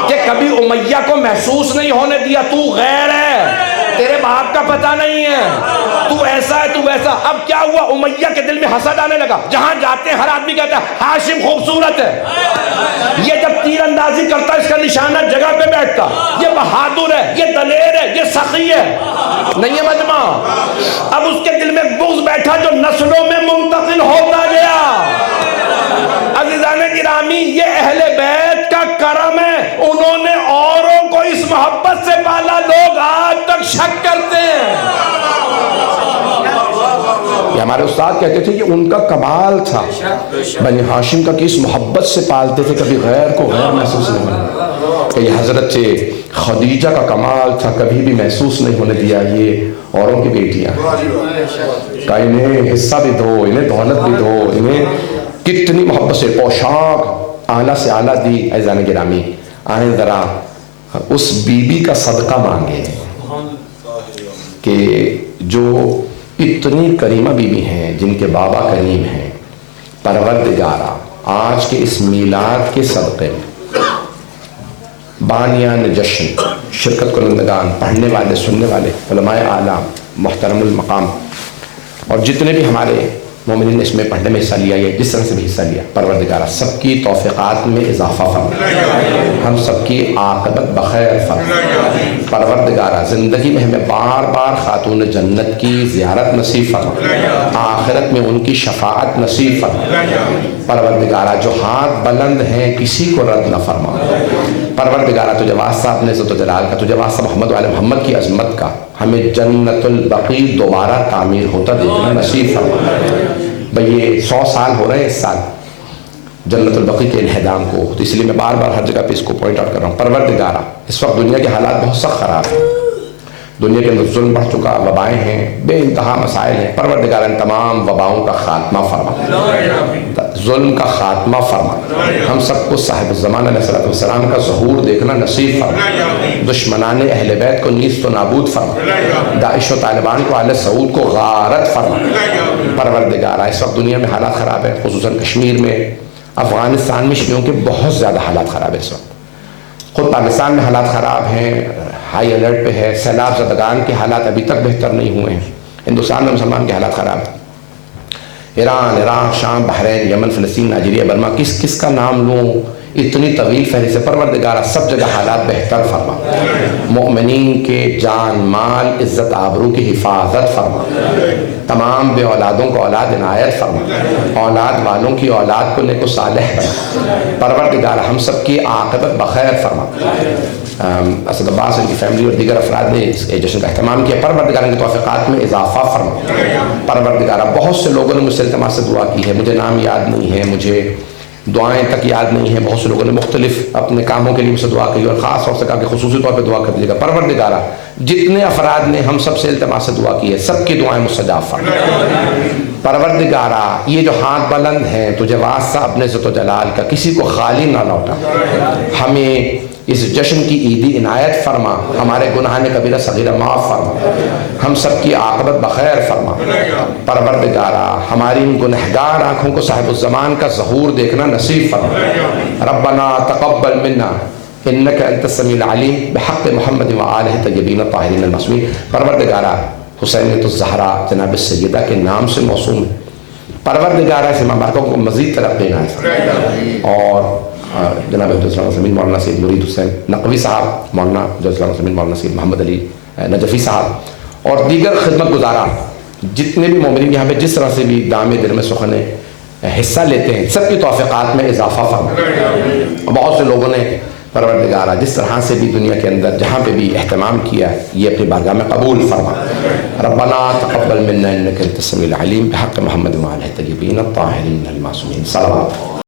کہ کبھی امیہ کو محسوس نہیں ہونے دیا تو غیر ہے، تیرے باپ کا پتہ نہیں ہے، تو ایسا ہے تو ویسا. اب کیا ہوا؟ امیہ کے دل میں حسد آنے لگا. جہاں جاتے ہیں ہر آدمی کہتا ہے ہاشم خوبصورت ہے، یہ جب تیر اندازی کرتا اس کا نشانہ جگہ پہ بیٹھتا، یہ بہادر ہے، یہ دلیر ہے، یہ سخی ہے، نہیں ہے مجمع. اب اس کے دل میں بغض بیٹھا جو نسلوں میں منتقل ہوتا گیا. عزیزان گرامی، یہ اہل بیت کا کرم ہے، انہوں نے اوروں کو اس محبت سے پالا. لوگ آج تک شک کرتے ہیں. یہ ہمارے استاد کہتے تھے کہ ان کا کمال تھا بنی ہاشم کا کہ اس محبت سے پالتے تھے، کبھی غیر کو غیر محسوس نہیں ہونا. کہ یہ حضرت خدیجہ کا کمال تھا، کبھی بھی محسوس نہیں ہونے دیا یہ اوروں کی بیٹیاں کہ انہیں حصہ بھی دو، انہیں دولت بھی دو. انہیں کتنی محبت سے پوشاک اعلیٰ سے اعلیٰ دی. عزیزان گرامی، آئیں ذرا اس بی بی کا صدقہ مانگے کہ جو اتنی کریمہ بی بی ہیں، جن کے بابا کریم ہیں. پروردگارہ آج کے اس میلاد کے صدقے میں بانیان جشن، شرکت کنندگان، پڑھنے والے، سننے والے، علماء اعلیٰ، محترم المقام، اور جتنے بھی ہمارے مومنین نے اس میں پڑھنے میں حصہ لیا ہے، جس طرح سے بھی حصہ لیا، پروردگارہ سب کی توفیقات میں اضافہ فرما، ہم سب کی عاقبت بخیر فرما. پروردگارہ زندگی میں ہمیں بار بار خاتون جنت کی زیارت نصیب فرما، آخرت میں ان کی شفاعت نصیب فرما. پروردگارہ جو ہاتھ بلند ہیں کسی کو رد نہ فرما. پروردگارہ تجھے واسطہ اپنے عزت و جلال کا، تجھے واسطہ محمد وعلی محمد کی عظمت کا، ہمیں جنت البقیع دوبارہ تعمیر ہوتا دیکھنا نصیب فرما. بھئی یہ 100 سال ہو رہے ہیں اس سال جنت البقیع کے انہدام کو، تو اس لیے میں بار بار ہر جگہ پہ اس کو پوائنٹ آؤٹ کر رہا ہوں. پروردگارہ اس وقت دنیا کے حالات بہت سخت خراب ہیں، دنیا کے اندر ظلم بڑھ چکا، وبائیں ہیں، بے انتہا مسائل ہیں. پروردگارہ ان تمام وباؤں کا خاتمہ فرما، ظلم کا خاتمہ فرما. ہم سب کو صاحب الزمان علیہ السلام کا ظہور دیکھنا نصیب فرما. دشمنان اہل بیت کو نیست و نابود فرما. داعش و طالبان کو، آل سعود کو غارت فرما. پروردگارہ اس وقت دنیا میں حالات خراب ہیں، خصوصاً کشمیر میں، افغانستان میں شیعوں کے بہت زیادہ حالات خراب ہیں اس وقت. خود پاکستان میں حالات خراب ہیں، ہائی الرٹ پہ ہے. سیلاب زدگان کے حالات ابھی تک بہتر نہیں ہوئے ہیں. ہندوستان میں مسلمان کے حالات خراب ہیں. ایران، عراق، شام، بحرین، یمن، فلسطین، نائجیریا، برما، کس کا نام لوں، اتنی طویل فہرست. پروردگارہ سب جگہ حالات بہتر فرما. مومنین کے جان، مال، عزت، آبرو کی حفاظت فرما. تمام بے اولادوں کو اولاد عنایت فرما. اولاد والوں کی اولاد کو نیک و صالح بنا. پروردگارہ ہم سب کی عاقبت بخیر فرما. اسد عباس ان کی فیملی اور دیگر افراد نے اس جشن کا اہتمام کیا. پروردگارہ کی توفیقات میں اضافہ فرما. پروردگارہ بہت سے لوگوں نے مجھ سے التماس سے دعا کی ہے، مجھے نام یاد نہیں ہے، مجھے دعائیں تک یاد نہیں ہیں. بہت سے لوگوں نے مختلف اپنے کاموں کے لیے مجھ سے دعا کی اور خاص طور سے کہا کہ خصوصی طور پہ دعا کر دیجیے گا. پروردگارہ جتنے افراد نے ہم سب سے التماس سے دعا کی ہے، سب کی دعائیں مستجاب فرما. پروردگارہ یہ جو ہاتھ بلند ہیں، تجھے واسطہ اپنے عزت و جلال کا، کسی کو خالی نہ لوٹا. ہمیں اس جشن کی عیدی عنایت فرما. ہمارے گناہان کبیرہ صغیرہ معاف فرما. ہم سب کی عاقبت بخیر فرما. پروردگارہ ہماری ان گنہگار آنکھوں کو صاحب الزمان کا ظہور دیکھنا نصیب فرما. ربنا تقبل منا انک انت السمیع العلیم بحق محمد وآلہ طیبین الطاہرین المعصومین. پروردگارہ حسینیۃ الزہرا جناب سیدہ کے نام سے موسوم ہے. پروردگارہ اس امام بارکوں کو مزید ترقی عنایت فرما. اور جناب زمین مولانا سید مرید حسین نقوی صاحب، مولانا زمین مولانا سید محمد علی نجفی صاحب اور دیگر خدمت گزاران، جتنے بھی مومنین یہاں پہ جس طرح سے بھی دام درم سخن حصہ لیتے ہیں، سب کی توفیقات میں اضافہ فرما. بہت سے لوگوں نے پروردگارہ جس طرح سے بھی دنیا کے اندر جہاں پہ بھی اہتمام کیا ہے، یہ اپنی بارگاہ میں قبول فرما. ربنا تقبل منا انک انت السمیع العلیم بحق محمد وآلہ طیبین الطاہرین المعصومین. صلوات.